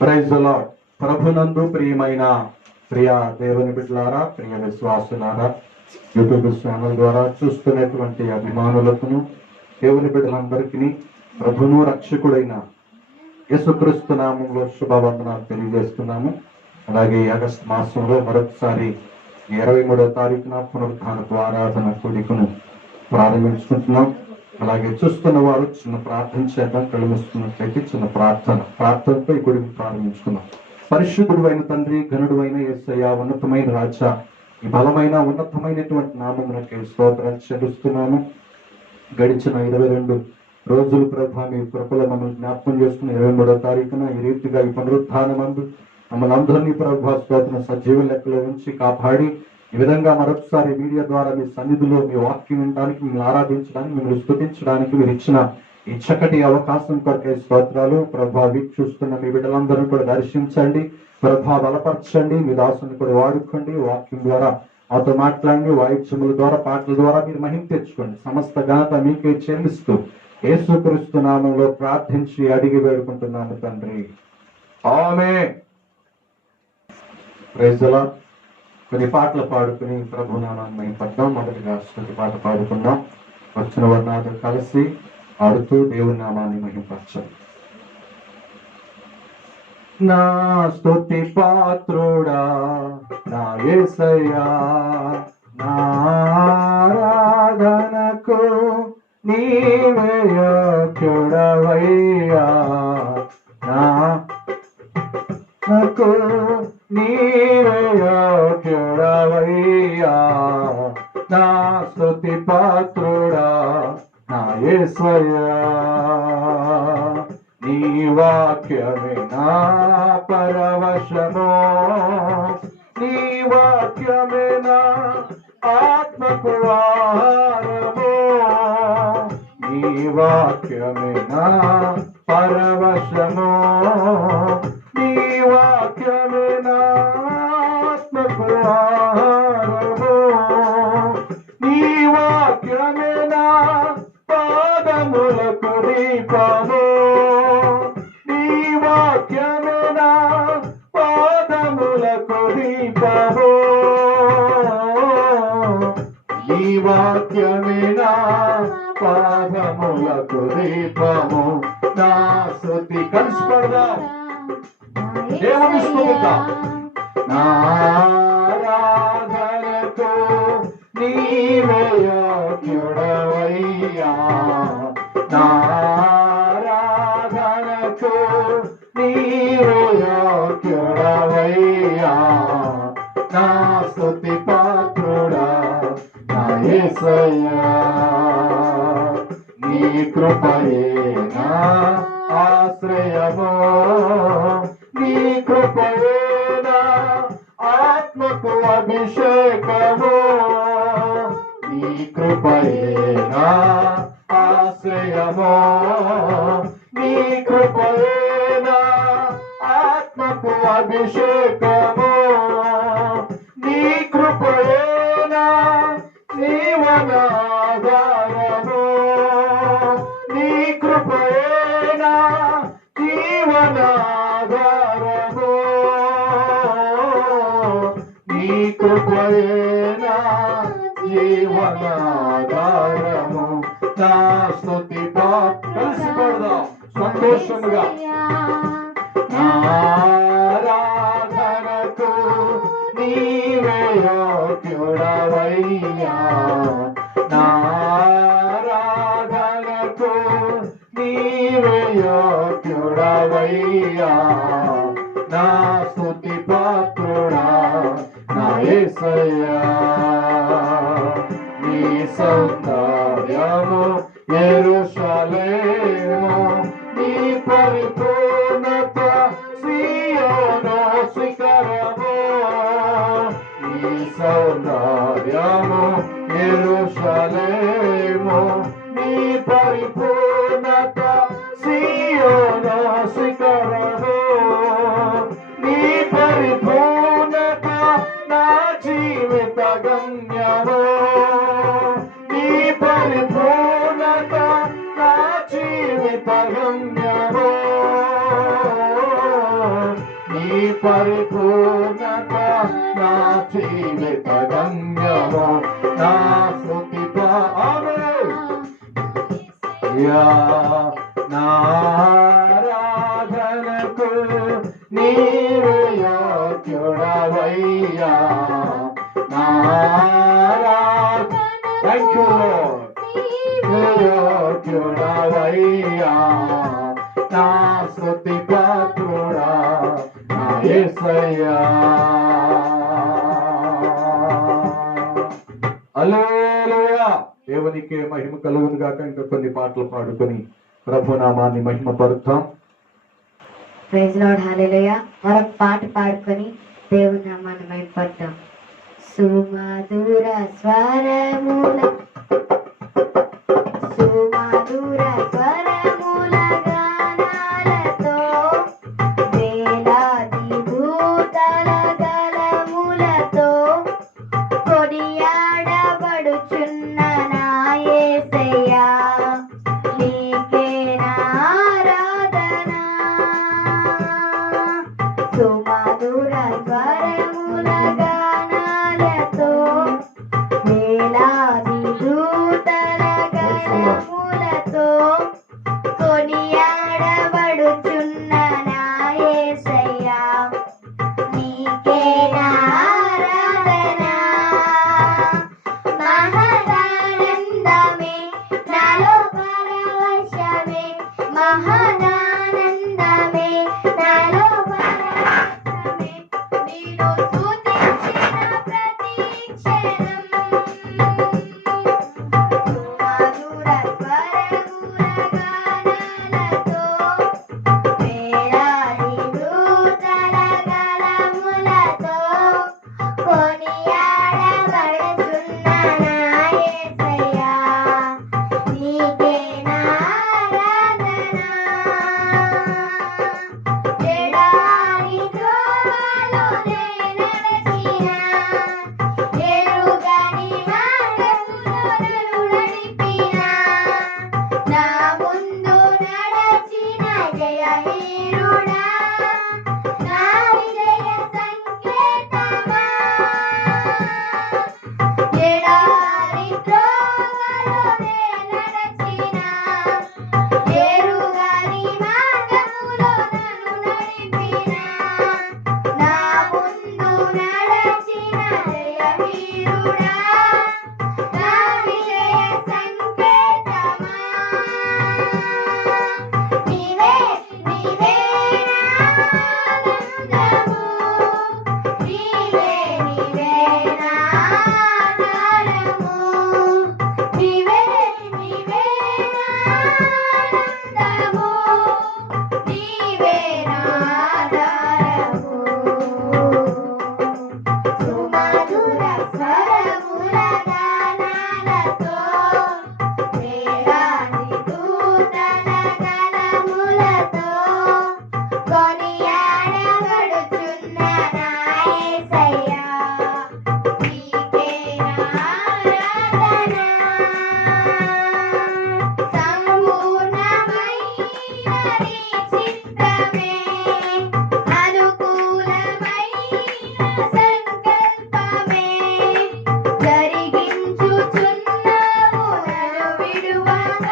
Praise the lord. ప్రభునందు ప్రియమైన ప్రియ దేవుని బిడ్డలారా, ప్రియ విశ్వాసులారా, యూట్యూబ్ ఛానల్ ద్వారా చూస్తున్నటువంటి అభిమానులకును దేవుని బిడ్డలందరికీ ప్రభును రక్షకుడైన యేసుక్రీస్తు నామంలో శుభవందనాలు తెలియజేస్తున్నాము. అలాగే ఆగస్టు మాసంలో మరొకసారి 23వ తారీఖున పునరుద్ధానపు ఆరాధన కూడికను ప్రారంభించుకుంటున్నాం. అలాగే చూస్తున్న వారు చిన్న ప్రార్థన చేద్దాం. కళ్ళు మూసుకున్నట్లయితే చిన్న ప్రార్థనతో ఈ గుడిని ప్రారంభించుకున్నాం. పరిశుద్ధుడు అయిన తండ్రి, ఘనుడు అయిన యేసయ్య, ఉన్నతమైన రాజా, ఈ బలమైన ఉన్నతమైనటువంటి నామమునకే స్తోత్రాలు చెల్లిస్తున్నాము. గడిచిన 22 రోజులు ప్రభా మీ కృపలో మమ్మల్ని జ్ఞాపకం చేసుకుని 23వ తారీఖున ఈ రీతిగా ఈ పునరుత్థానమందు మమ్మల్ని అందరినీ ప్రభా స్తోత్రం సజీవ లెక్కలో ఉంచి కాపాడి ఈ విధంగా మరొకసారి మీడియా ద్వారా మీ సన్నిధిలో మీ వాక్యం వినడానికి, మిమ్మల్ని ఆరాధించడానికి, మిమ్మల్ని స్తుతించడానికి మీరు ఇచ్చిన ఈ చక్కటి అవకాశం కొరకే స్తోత్రాలు. ప్రభా వీక్షిస్తున్న మీ బిడ్డలందరూ కూడా దర్శించండి, ప్రభా బలపరచండి, మీ దాసుని కూడా వాడుకోండి. వాక్యం ద్వారా మాతో మాట్లాడండి, వాయిద్యముల ద్వారా, పాటల ద్వారా మీరు మహిమ తెచ్చుకోండి. సమస్త ఘనత మీకే చెల్లిస్తూ యేసుక్రీస్తు నామంలో ప్రార్థించి అడిగి వేడుకుంటున్నాను తండ్రి, ఆమేన్. Praise the lord. కొన్ని పాటలు పాడుకుని ప్రభు నామాన్ని మహిమపడదాం. మొదటిగా స్తుతి పాట పాడుకుందాం. వచ్చిన వారు నాతో కలిసి ఆడుతూ దేవుని నామాన్ని మహిమపరచాలి. నా స్తుతి పాత్రుడా నా యేసయ్యా, నా ఆరాధనకు నీవే యోగ్యుడవయ్యా, నాకు నీవే యోగ్యుడవయ్యా, నా స్తుతి పాత్రుడా నా యేసయ్యా. నీ వాక్యమే నా పరవశమో, నీ వాక్యమే నా ఆత్మకు ఆహారమో, నీ వాక్యమే నా పరవశమో, నీ వాక్యమే నా ఆత్మకు ఆహారమో, నీ వాక్యమే నా పాదములకు దీపము, నీ వాక్యమే నా పాదములకు దీపము, నీ వాక్యమే నా పాదములకు దీపము. నా స్తుతి కలిసి పడదాం, దేవుని స్తుతిద్దాం. నా ఆరాధనకు నీవే యోగ్యుడవయ్యా, నా ఆరాధనకు నీవే యోగ్యుడవయ్యా, నా స్తుతి పాత్రుడా నా యేసయ్యా. నీ కృపయే నా ఆశ్రయమో, నీ కృపయే నా ఆత్మకు అభిషేకమో, నీ కృపయే నా ఆశ్రయమో, నీ కృపయే నా ఆత్మకు అభిషేకమో, నీ కృపయే నా జీవనాధారమో, నీ కృపయే నా జీవనాధారమో, నీ కృపయే నా జీవనాధారము. నా స్తుతి కలిసి పడదాం సంతోషముగా. నా ఆరాధనకు నీవే యోగ్యుడవయ్యా, నా ఆరాధనకు నీవే యోగ్యుడవయ్యా, నా స్తుతి పాత్రుడా నా యేసయ్యా. నీ సౌందర్యము యెరూషలేము, నీ పరిపూర్ణత సీయోను శిఖరము, నీ సౌందర్యము యెరూషలేము, నీ పరిపూర్ణత సీయోను శిఖరము, నీ పరిపూర్ణత నా జీవిత గమ్యము నా స్తుతి నారాధనకు నీవు యోగ్యుడవయ్యా థ్యాంక్ యూ యోగ్యుడవయ్యా నా స్తుతి పాత్రుడా నా యేసయ్యా హల్లెలూయా. దేవునికి మహిమ కలుగును గాక. ఇంకా కొన్ని పాటలు పాడుకొని ప్రభు నామాన్ని మహిమ పరుద్దాం. ప్రైజ్ లార్డ్ హల్లెలూయా. మరొక పాట పాడుకొని దేవుని నామాన్ని మహిమపరుద్దాం. సుమధుర స్వరముల గానాలతో వేలాది దూతల గళములతో కొనియాడబడుచున్న నా యేసయ్యా నీకే నా ఆరాధన. సుమధుర స్వరముల గానాలతో వేలాది దూతల గళములతో కొనియాడబడుచున్న నా యేసయ్యా నీకే నా ఆరాధన. మహదానందమే నాలో పరవశమే, మహదానందమే నాలో పరవశమే, నీను స్తుతించిన ప్రతి క్షణం. సుమధుర స్వరముల గానాలతో వేలాది దూతల గళములతో కొనియాడబడుచున్న నా యేసయ్యా నీకే నా ఆరాధన. ఎడారి త్రోవలో నే నడచినా, ఎరుగని మార్గములో నన్ను నడిపినా, నా ముందు నడచిన జయవీరుడా, నా విజయ సంకేతమా. ఎడారి త్రోవలో నే నడచినా, ఎరుగని మార్గములో నన్ను నడిపినా, నా ముందు నడచిన జయవీరుడా, నా విజయ సంకేతమా. నీవే నీవే నా ఆనందము, నీవే నీవే నా ఆధారము, నీవే నీవే నా ఆనందము, నీవే నా ఆధారము. సుమధుర స్వరముల గానాలతో వేలాది దూతల గళములతో కొనియాడబడుచున్న నా యేసయ్యా నీకే నా ఆరాధన. సంపూర్ణమైనది చిత్తమే, అనుకూలమైన సంకల్పమే, జరిగించుచున్నావు నన్ను విడువక,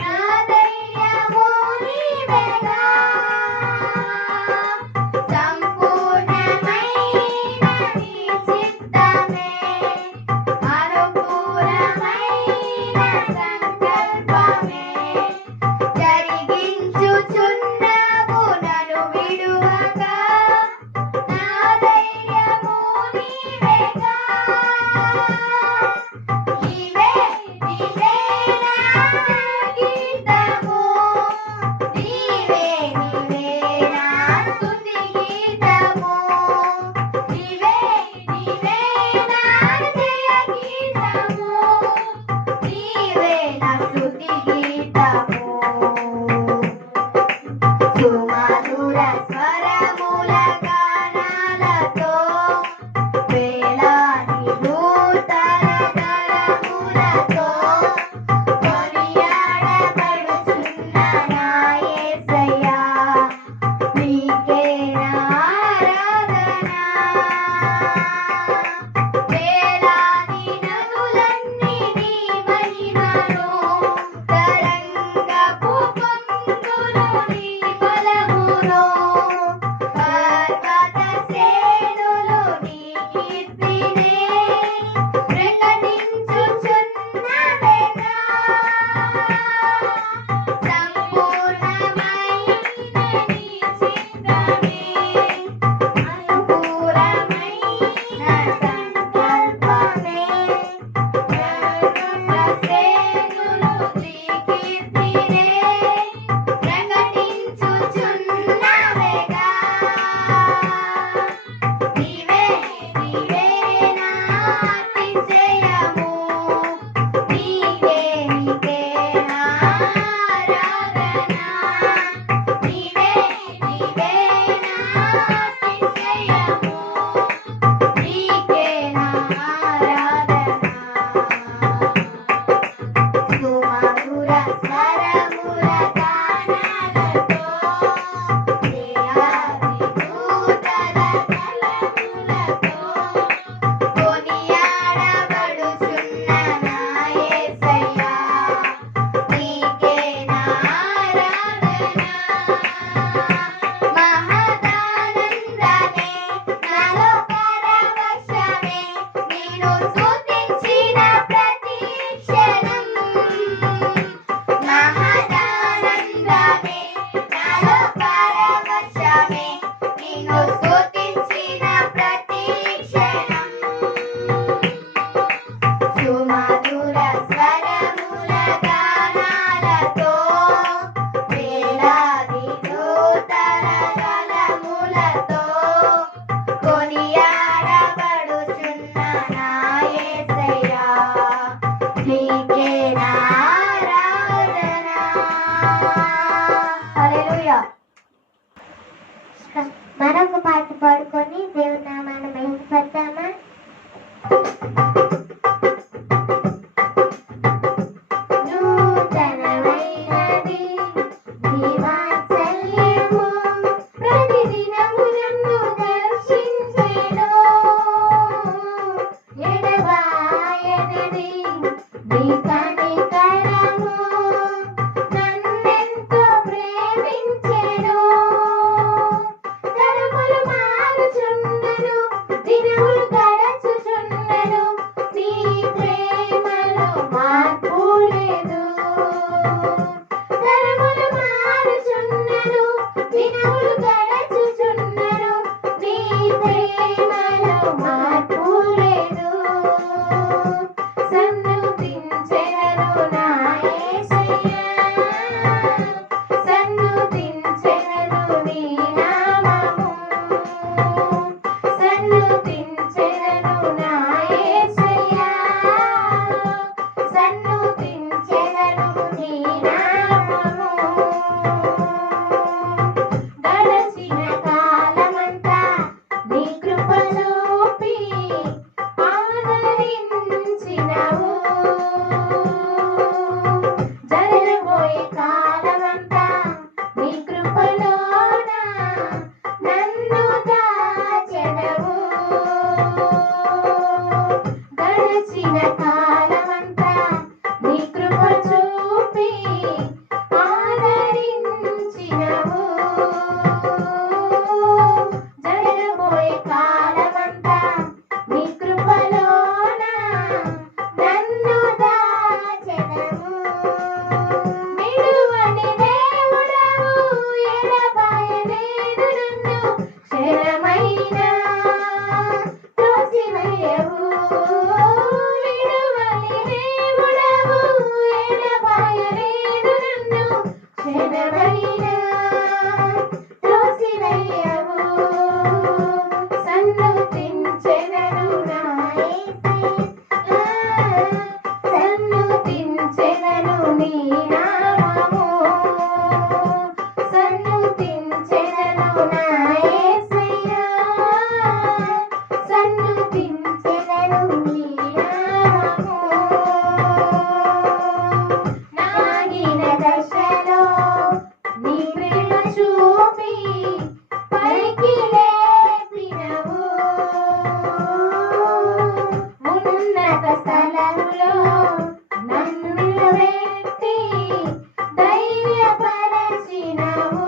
నా ధైర్యము నీవేగా. సంపూర్ణమైనది చిత్తమే, అనుకూలమైన సంకల్పమే, జరిగించుచున్నావు నన్ను విడువక, నా ధైర్యము నీవేగా. నీవే నీవే నా గీతము, నీవే నీవే నా స్తుతి గీతము, నీవే నీవే నా జయ గీతము, నీవే నా స్తుతి గీతము. సుమధుర స్వరముల గానాలతో వేలాది దూతల గళములతో కొనియాడబడుచున్న నా యేసయ్యా నీకే నా మరొక పాట పాడుకొని దేవుని నామాన్ని మహిమపడతామా? నూతనమైనది నీ వాత్సల్యము, ప్రతిదినము నన్ను దర్శించెను. ఎడబాయనిది నీ కనికరము, నన్నెంతో ప్రేమించెను. తరములు మారుచున్నను, దినములు గడచుచున్నను, నీ ప్రేమలో మార్పు లేదు. తరములు మారుచున్నను, దినములు గడచుచున్నను, నీ ప్రేమలో మార్పు లేదు. సన్నుతించెదను నా యేసయ్యా, సన్నుతించెదను నీ నామము, సన్నుతించెదను నా యేసయ్యా, సన్నుతించెదను నీ నామము. గడచిన కాలమంతా నీ కృప చూపి ఆదరించినవు. జరగబోయే కాలమంతా నీ కృపలోన నన్ను దాచెదవు. గడచిన కాలమంతా నీ కృప చూపి ఆదరించినవు. జరగబోయే కాలమంతా నీ కృపలోన నన్ను దాచెదవు. నిలువని దేవుడవు, ఎడబాయలేదు నన్ను క్షణమైనా త్రోసివేయవు. నిలువని దేవుడవు, ఎడబాయలేదు నన్ను క్షణమైనా త్రోసివేయవు. సన్నుతించెదను నా యేసయ్యా, సన్నుతించెదను నీ నామము, సన్నుతించెదను నా యేసయ్యా, సన్నుతించెదను నీ నామము. నాగిన దశలో నీ ప్రేమ చూపి పైకి లేపినవు. ఉన్నత స్థలములో నన్ను నిలబెట్టి ధైర్యపరచినవు.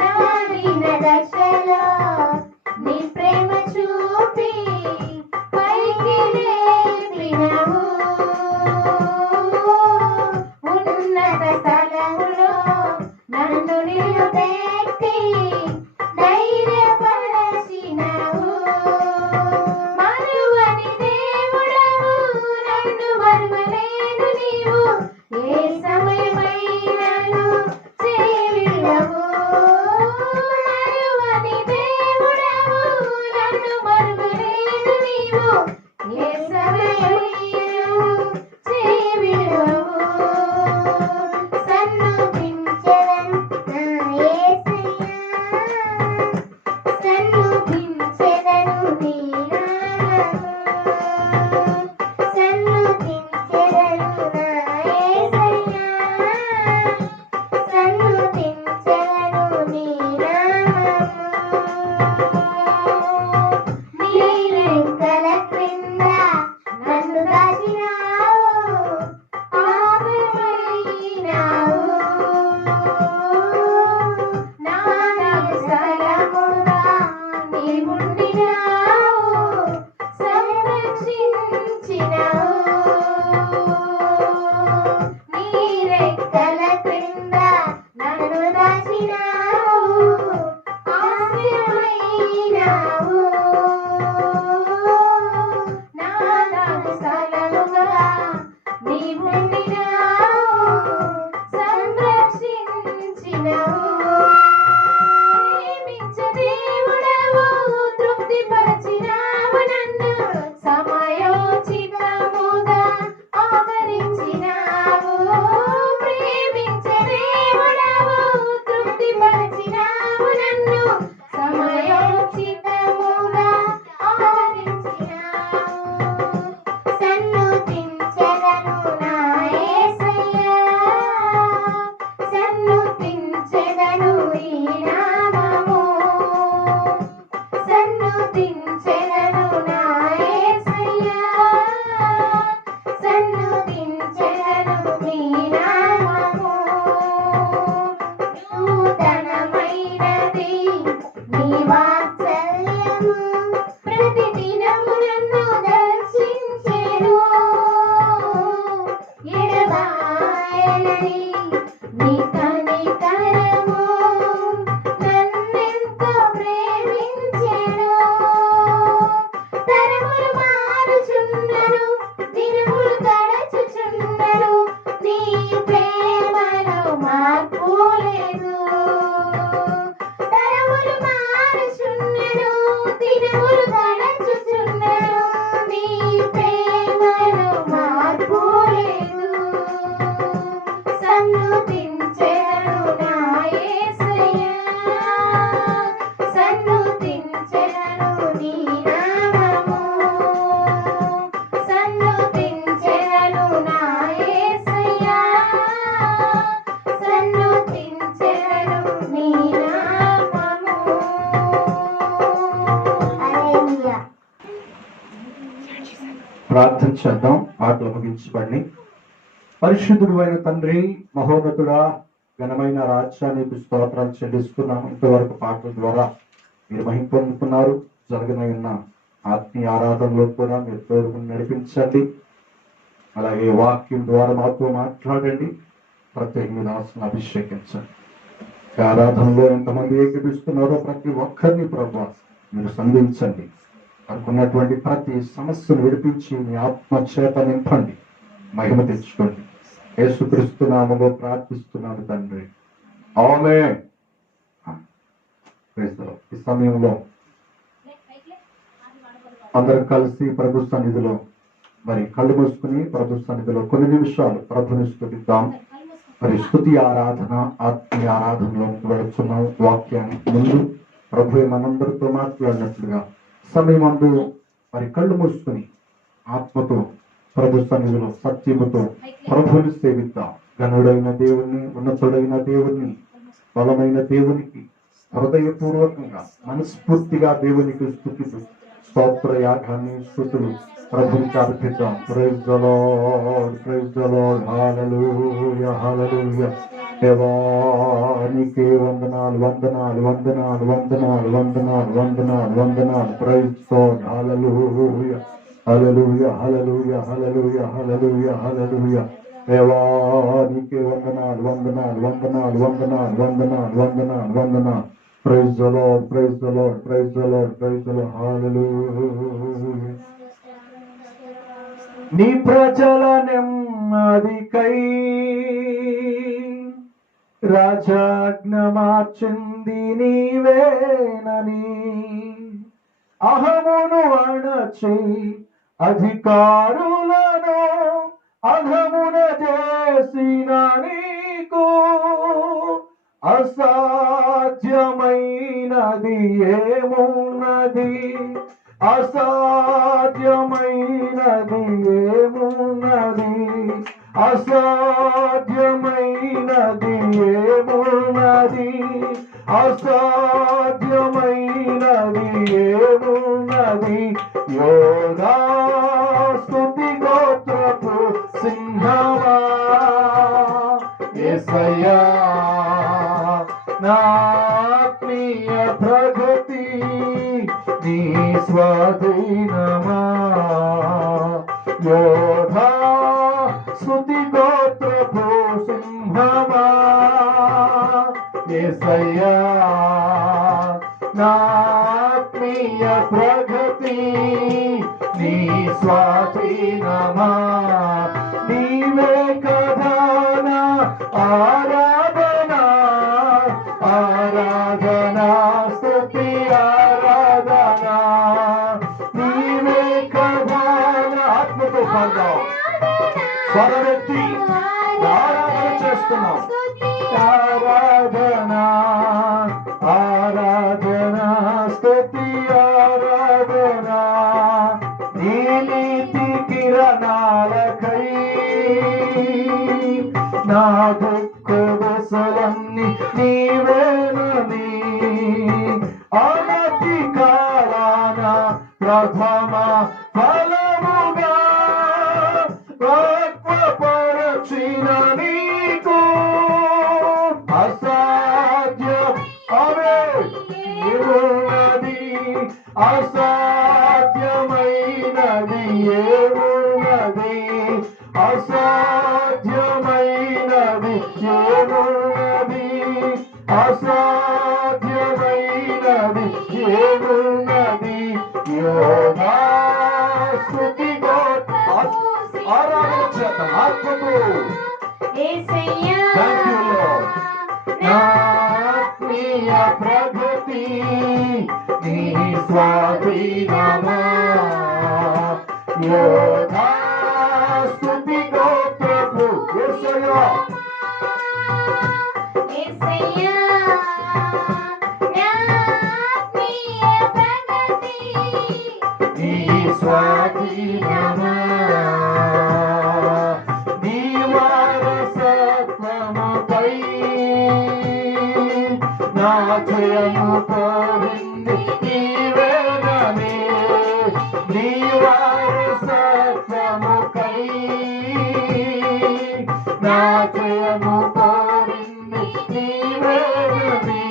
నాగిన దశలో నీ ప్రేమ చూపి పైకి లేపినవు. ఉన్నత స్థలములో నన్ను నిలబెట్టి ధైర్యపరచినవు. మరువని దేవుడవు, నన్ను మరువలేదు నీవు, ఏ సమయమైనను చేయుడవు. మరువని దేవుడవు, నన్ను మరువలేదు నీవు, ఏ సమయమైనను చేయుడవు. సన్నుతించెదను నా యేసయ్యా, సన్నుతించెదను నీ నామము, సన్నుతించెదను నా యేసయ్యా, సన్నుతించెదను నీ నామము. నీ రెక్కల క్రింద నన్ను దాచినావు, ఆశ్రయమైనావు. నా స్థలముగా నీవుండినావు, సంరక్షించినావు. నీ రెక్కల క్రింద నన్ను దాచినావు, ఆశ్రయమైనావు. నా స్థలముగా నీవుండినావు, సంరక్షించినావు. ప్రేమించే దేవుడవు, తృప్తిపరచినావు నన్ను, సమయోచితముగా ఆదరించినావు. ప్రేమించే దేవుడవు, తృప్తిపరచినావు ప్రార్థన చేద్దాం. పాటలు ముగించబడి పరిశుద్ధుడు అయిన తండ్రి, మహోన్నతుడా, ఘనమైన రాజ్యానికి స్తోత్రాలు చెల్లిస్తున్నాము. ఇంతవరకు పాటల ద్వారా మీరు మహిమ పొందుతున్నారు. జరగనైన ఆత్మీయ ఆరాధనలో కూడా మీరు తోడుకుని నడిపించండి. అలాగే వాక్యం ద్వారా మాతో మాట్లాడండి. ప్రత్యేక దాసును అభిషేకించండి. ఈ ఆరాధనలో ఎంతమంది ఏకీపిస్తున్నారో ప్రతి ఒక్కరిని ప్రభువా మీరు సంధించండి. అనుకున్నటువంటి ప్రతి సమస్యను విడిపించి మీ ఆత్మ చేత నింపండి. మహిమ తెచ్చుకోండి. యేసుక్రీస్తు నామములో ప్రార్థిస్తున్నాను తండ్రి, ఆమేన్. ఈ సమయంలో అందరం కలిసి ప్రభు సన్నిధిలో మరి కళ్ళు మూసుకుని ప్రభు సన్నిధిలో కొన్ని నిమిషాలు ప్రభుని స్తుతిద్దాం. మరి స్తుతి ఆరాధన, ఆత్మీయ ఆరాధనలో వెళుతున్నాం. వాక్యానికి ముందు ప్రభు మనందరితో మాట్లాడినట్లుగా సమయమందు మరి కళ్ళు మూసుకుని ఆత్మతో ప్రభు సన్నిధిలో సత్యముతో ప్రభుని సేవిద్దాం. ఘనుడైన దేవుణ్ణి, ఉన్నతుడైన దేవుణ్ణి, బలమైన దేవునికి హృదయపూర్వకంగా మనస్ఫూర్తిగా దేవునికి స్తుతిస్తూ స్తోత్ర యాగాన్ని స్తుతులు ప్రభునికి అర్పిద్దాం. Praise the Lord, praise the Lord, hallelujah, hallelujah. దేవానికి వందనాలు, వందనాలు, వందనాలు, వందనాలు, వందనాలు, వందనాలు, వందనాలు. Praise the Lord, hallelujah, hallelujah, hallelujah, hallelujah, hallelujah, hallelujah. దేవానికి వందనాలు, వందనాలు, వందనాలు, వందనాలు, వందనాలు, వందనాలు, వందనాలు. Praise the Lord, praise the Lord, praise the Lord, praise the Lord, hallelujah. నీ ప్రజల నెమ్మదికై రాజాజ్ఞ మార్చింది నీవేనని, అహమును అణచి అధికారులను అధమున చేసిన నీకు అసాధ్యమైనది ఏమున్నది, అసాధ్యమైనది ఏమున్నది, అసాధ్యమైనది ఏమున్నది, అసాధ్యమైనది ఏమున్నది. యోగా స్తుతి గోత్రపు సింహమా యేసయ్యా, నా ఆత్మీయ ప్రగతి నీ స్వాధీనమా. యోధా స్తుతి గోత్రపు సింహమా యేసయ్యా, నా ఆత్మీయ ప్రగతి నీ స్వాధీనమా. నీవే కదా నా ఆరాధన, ఆరాధన స్తుతి ఆరాధన. నీవే కదా నా ఆత్మతో పాడదాం, స్వరమెత్తి ఆరాధన చేస్తున్నాం. ఆరాధన, ఆరాధన స్తుతి ఆరాధన. నీ నీతి కిరణాలకై నా దుఃఖ దశలన్నీ నీవేనని, అనతి కాలాన ప్రథమ ఫలముగా పరచిన నీకు అసాధ్యం ఏమున్నది, అసాధ్యమైనది ఏమున్నది, అసాధ్యమైనది ఏమున్నది, అసాధ్యమైనది ఏమున్నది. యోగా స్తుతి ఆరాధన చేద్దాం ఆత్మతో. నా ఆత్మీయ ప్రగతి నీ స్వాధీనమా. యోగా స్తుతి గోత్రపు యేసయ్యా, నీ స్వాధీనమా. నీ వారసత్వముపై నా జయము కోరింది నీవేనని, నీ వారసత్వ నా జయము కోరింది నీవేనని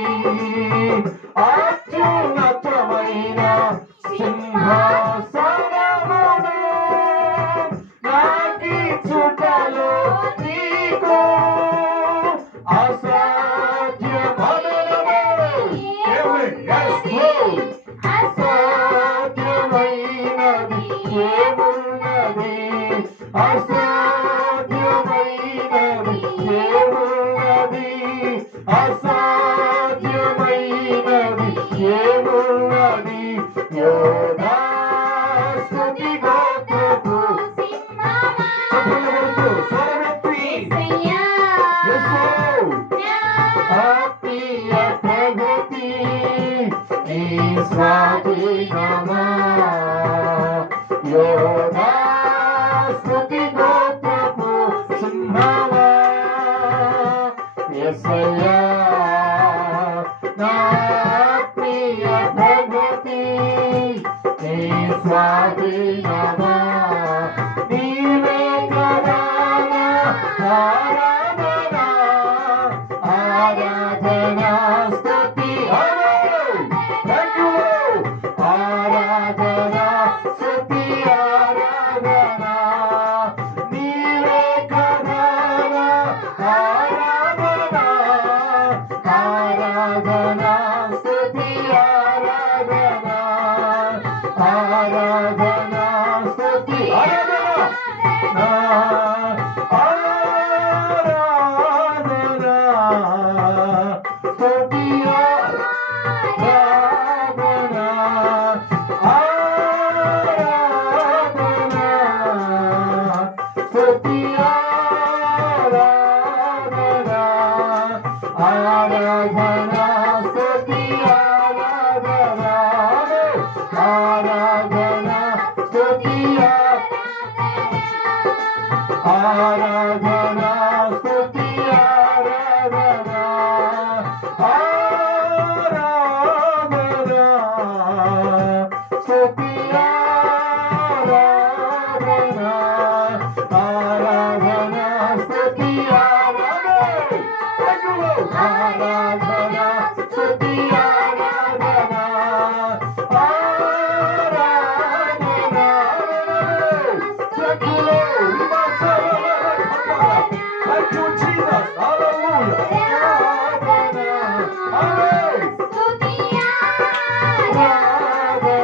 అత్యున్నతమైన సింహాసనమును నాకిచ్చుటలో నీకు అసాధ్యమైనది ఏమున్నది అసాధ్యమైనది ఏమున్నది అసాధ్యమైనది ఏమున్నది యోనా స్తుతి గోత్రపు సింహమా స్వరమెత్తి ఆత్మీయ ప్రగతి నీ స్వాధీనమా యోనా స్తుతి గోత్రపు సింహమా యేసయ్యా నా ఆత్మీయ ప్రగతి నీ స్వాధీనమా నీవే కదా నా ఆరాధన ఆరాధన స్తుతి థ్యాంక్ యూ ఆరాధన స్తుతి ఆరాధన నీవే కదా నా ఆరాధన ఆరాధన స్తుతి ఆరాధన ఆరాధన స్తుతి ఆరాధన ఆరాధన స్తుతి ఆరాధన ఆరాధన స్తుతి ఆరాధన ఆరాధన స్తుతి ఆరాధన ఆరాధన స్తుతి ఆరాధన స్తుతి ఆరాధన ఆరాధన స్తుతి ఆరాధన ఆరాధన స్తుతి ఆరాధన స్తుతి ఆరాధన Thank you, Jesus. Hallelujah.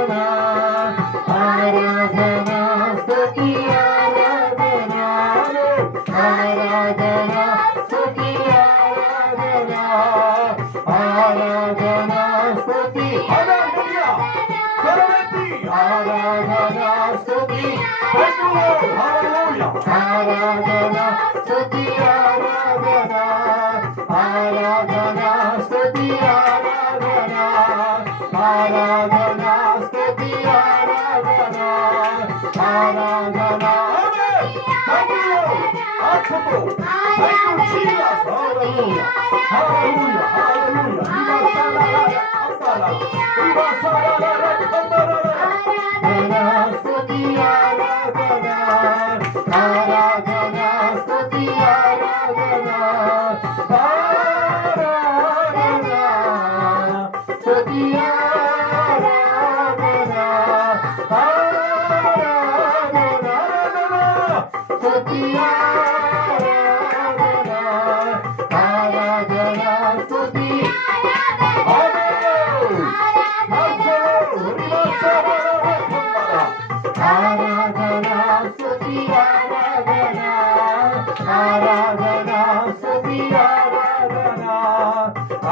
ఆరాధన స్తుతి ఆరాధన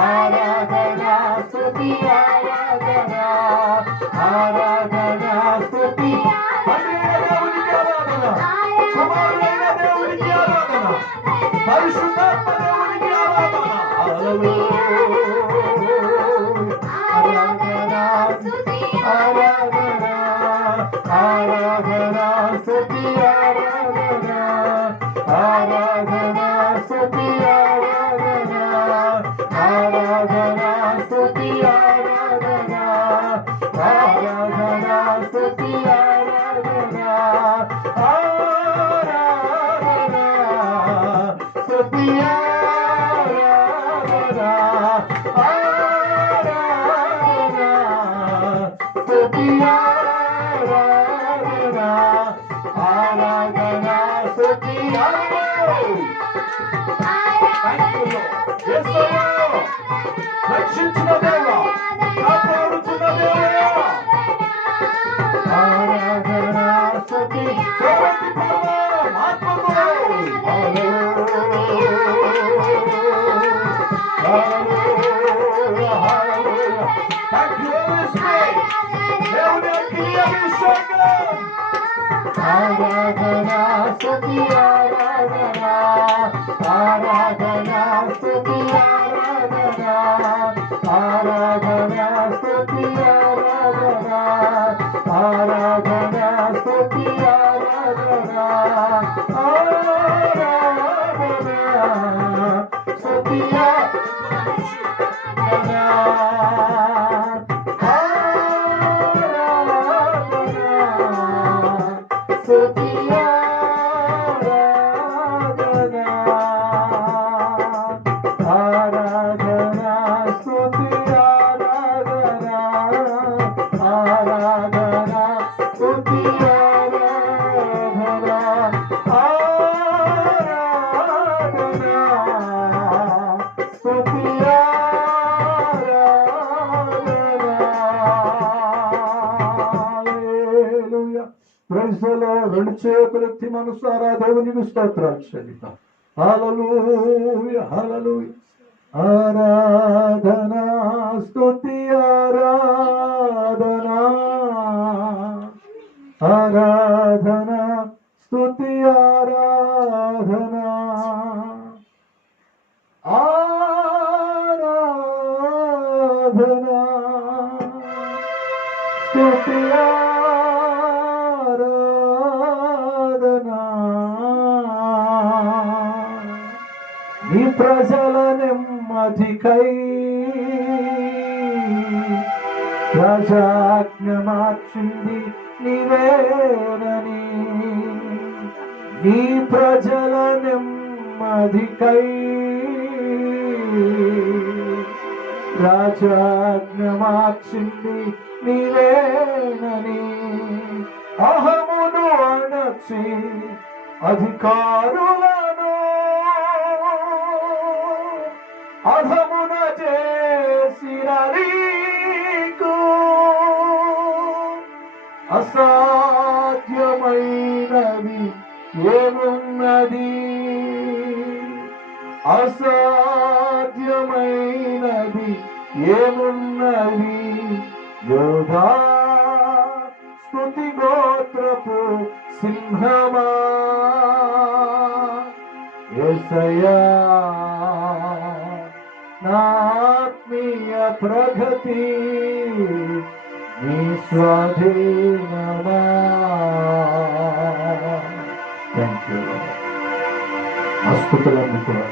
ఆరాధన స్తుతి ఆరాధన ఆరాధన స్తుతి హల్లెలూయా సర్వతి ఆరాధన స్తుతి హల్లెలూయా ఆరాధన స్తుతి ఆరాధన ఆరాధన స్తుతి ఆరాధన ఆరాధన స్తుతి ఆరాధన ఆరాధన ఆరాధనా స్తుతి ఆరాధనా ఆరాధనా స్తుతి ఆరాధనా ఆరాధనా స్తుతి ఆరాధనా ఆరాధనా స్తుతి ఆరాధనా ఆరాధనా స్తుతి ఆరాధనా స్తుతి ఆరాధనా ఆరాధనా స్తుతి ఆరాధనా ఆరాధనా స్తుతి ఆరాధనా ఆరాధనా స్తుతి ఆరాధనా. Praise the Lord. రెండు చేతులెత్తి మనసారా దేవునికి స్తోత్రాలు చెల్లిద్దాం. హల్లెలూయా హల్లెలూయా. ఆరాధనా స్తుతి ఆరాధనా ఆరాధనా స్తుతి ఆరాధనా ఆరాధనా స్తుతి ఆరాధనా. నీ ప్రజల నెమ్మదికై రాజాజ్ఞ మార్చింది నీవేనని. నీ ప్రజల నెమ్మదికై రాజాజ్ఞ మార్చింది నీవేనని. అహమును అణచి అధికారులను అధమున చేసిన నీకు అసాధ్యమైనది ఏమున్నది అసాధ్యమైనది ఏమున్నది. యోధా స్తుతి గోత్రపు సింహమా యేసయ్యా నా ఆత్మీయ ప్రగతి నీ స్వాధీనమా. Thank you. ఆ స్తుతులను కూడా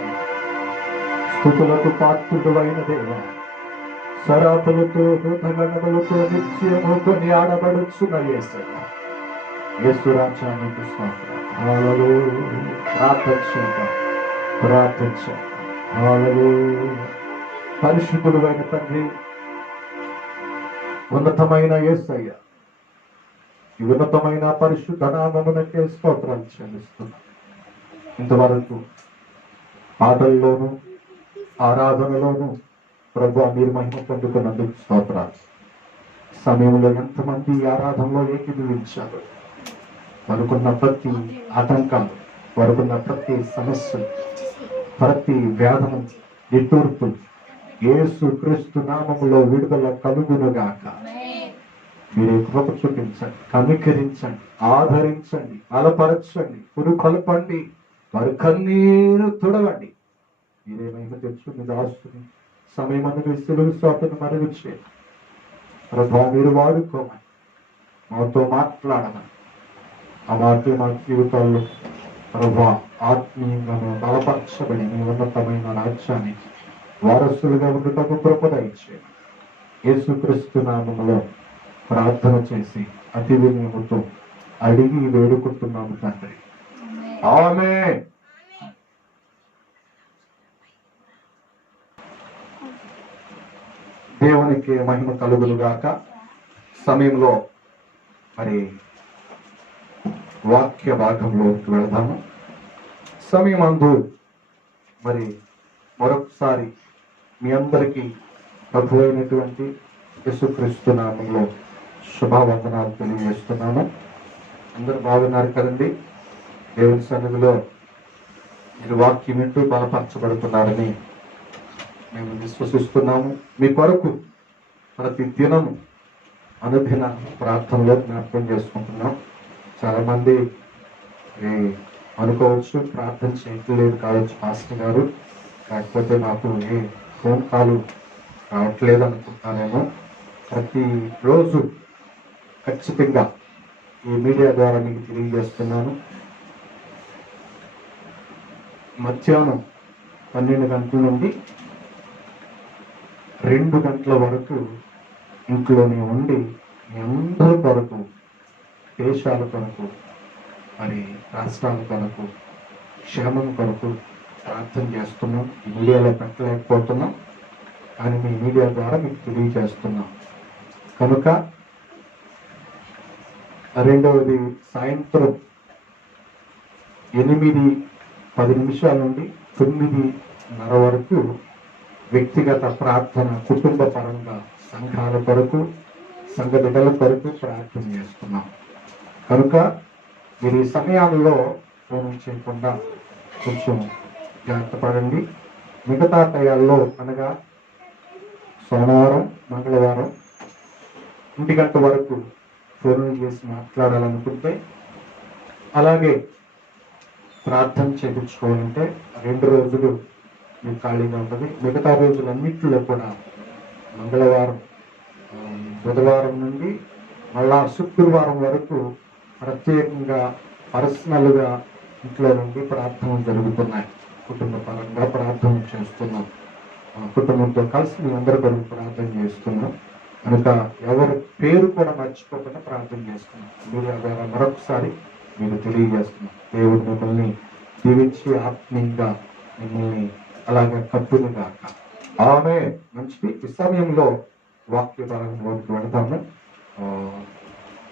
స్తుతులకు పాత్రుడైన దేవా, సరాపులతో హృదగణములతో నిత్యము కొని ఆడబడుచున్న యేసయ్యా, యేసు రాజ్యానికి స్తోత్రం. హల్లెలూయా. ప్రార్థించండి. హల్లెలూయా. పరిశుద్ధుడైన తండ్రి, ఉన్నతమైన యేసయ్య, ఈ ఉన్నతమైన పరిశుద్ధ నామమునకే స్తోత్రాలు చెల్లిస్తున్నాం. ఇంతవరకు పాటల్లోనూ ఆరాధనలోనూ ప్రభువా మీరు మహిమ పొందుకున్నందుకు స్తోత్రాలు. సమయంలో ఎంతమంది ఈ ఆరాధనలో ఏకీభవించారు. వారుకున్న ప్రతి ఆటంకాలు, వారుకున్న ప్రతి సమస్యలు, ప్రతి వేదన, నిట్టూర్పులు యేసు క్రీస్తు నామములో విడుదల కలుగునుగాక. మీరే కృప చూపించండి, కనికరించండి, ఆదరించండి, బలపరచండి, పురుకొల్పండి, వారి కన్నీరు తుడవండి. మీరే మహిమ తెచ్చుకుని దాస్తుని సమయం అందుకు సులువు స్వాతను మరుగు చేయండి. ప్రభా మీరు వాడుకోమని, మాతో మాట్లాడమని, ఆ మాటలు మా జీవితాల్లో ప్రభా ఆత్మీయంగా మేము బలపరచబడి మీ ఉన్నతమైన రాజ్యానికి వారసులుగా ఉండుటకు కృప దయచేయండి. యేసుక్రీస్తు నామములో ప్రార్థన చేసి అతి వినయముతో అడిగి వేడుకుంటున్నాము తండ్రి. ఆమేన్. దేవునికి మహిమ కలుగునుగాక. సమయంలో మరి వాక్య భాగంలోకి వెళదాము. సమయమందు మరి మరొకసారి మీ అందరికీ ప్రభు అయినటువంటి యేసుక్రీస్తు నామములో శుభవందనాలు తెలియజేస్తున్నాను. అందరూ బాగున్నారు కదండి? దేవుని సన్నిధిలో మీరు వాక్యం వింటూ బలపరచబడుతున్నారని మేము విశ్వసిస్తున్నాము. మీ కొరకు ప్రతి దినము అనుదిన ప్రార్థనలో జ్ఞాపకం చేసుకుంటున్నాం. చాలా మంది ఏ, అనుకోవచ్చు ప్రార్థన చేయట్లేదు కావచ్చు పాస్టర్ గారు, కాకపోతే నాకు ఏ ఫోన్ కాల్ రావట్లేదు అనుకుంటున్నానేమో. ప్రతిరోజు ఖచ్చితంగా ఈ మీడియా ద్వారా మీకు తెలియజేస్తున్నాను. మధ్యాహ్నం 12 గంటల నుండి 2 గంటల వరకు ఇంట్లోనే ఉండి మీ అందరి కొరకు, దేశాల కొరకు, మరి రాష్ట్రాల కొరకు, క్షేమం కొరకు ప్రార్థన చేస్తున్నాం. ఈ మీడియాలో పెట్టలేకపోతున్నాం, కానీ మీ మీడియా ద్వారా మీకు తెలియజేస్తున్నాం. కనుక రెండవది సాయంత్రం 8:10 నుండి 9:30 వరకు వ్యక్తిగత ప్రార్థన, కుటుంబ పరంగా సంఘాల కొరకు, సంఘ బిడ్డల కొరకు ప్రార్థన చేస్తున్నాం. కనుక మీరు ఈ సమయాల్లో ఫోన్ చేయకుండా కొంచెం జాగ్రత్త పడండి. మిగతా టయాల్లో అనగా సోమవారం, మంగళవారం 1 గంట వరకు ఫోన్ చేసి మాట్లాడాలనుకుంటే, అలాగే ప్రార్థన చేయించుకోవాలంటే 2 రోజులు మీకు ఖాళీగా ఉంటుంది. మిగతా రోజులన్నింటిలో కూడా మంగళవారం, బుధవారం నుండి మళ్ళా శుక్రవారం వరకు ప్రత్యేకంగా పర్సనల్గా ఇంట్లో నుండి ప్రార్థనలు జరుగుతున్నాయి. కుటుంబ పరంగా ప్రార్థన చేస్తున్నాం. కుటుంబంతో కలిసి మీ అందరి కొరకు ప్రార్థన చేస్తున్నాం. కనుక ఎవరి పేరు కూడా మర్చిపోకుండా ప్రార్థన చేస్తున్నాం. మీడియా ద్వారా మరొకసారి మీరు తెలియజేస్తున్నాం. దేవుడు మిమ్మల్ని దీవించి ఆత్మీయంగా మిమ్మల్ని అలాగే కట్టునుగా. ఆమె మంచిది. ఈ సమయంలో వాక్య పరంలోకి వెళతాము.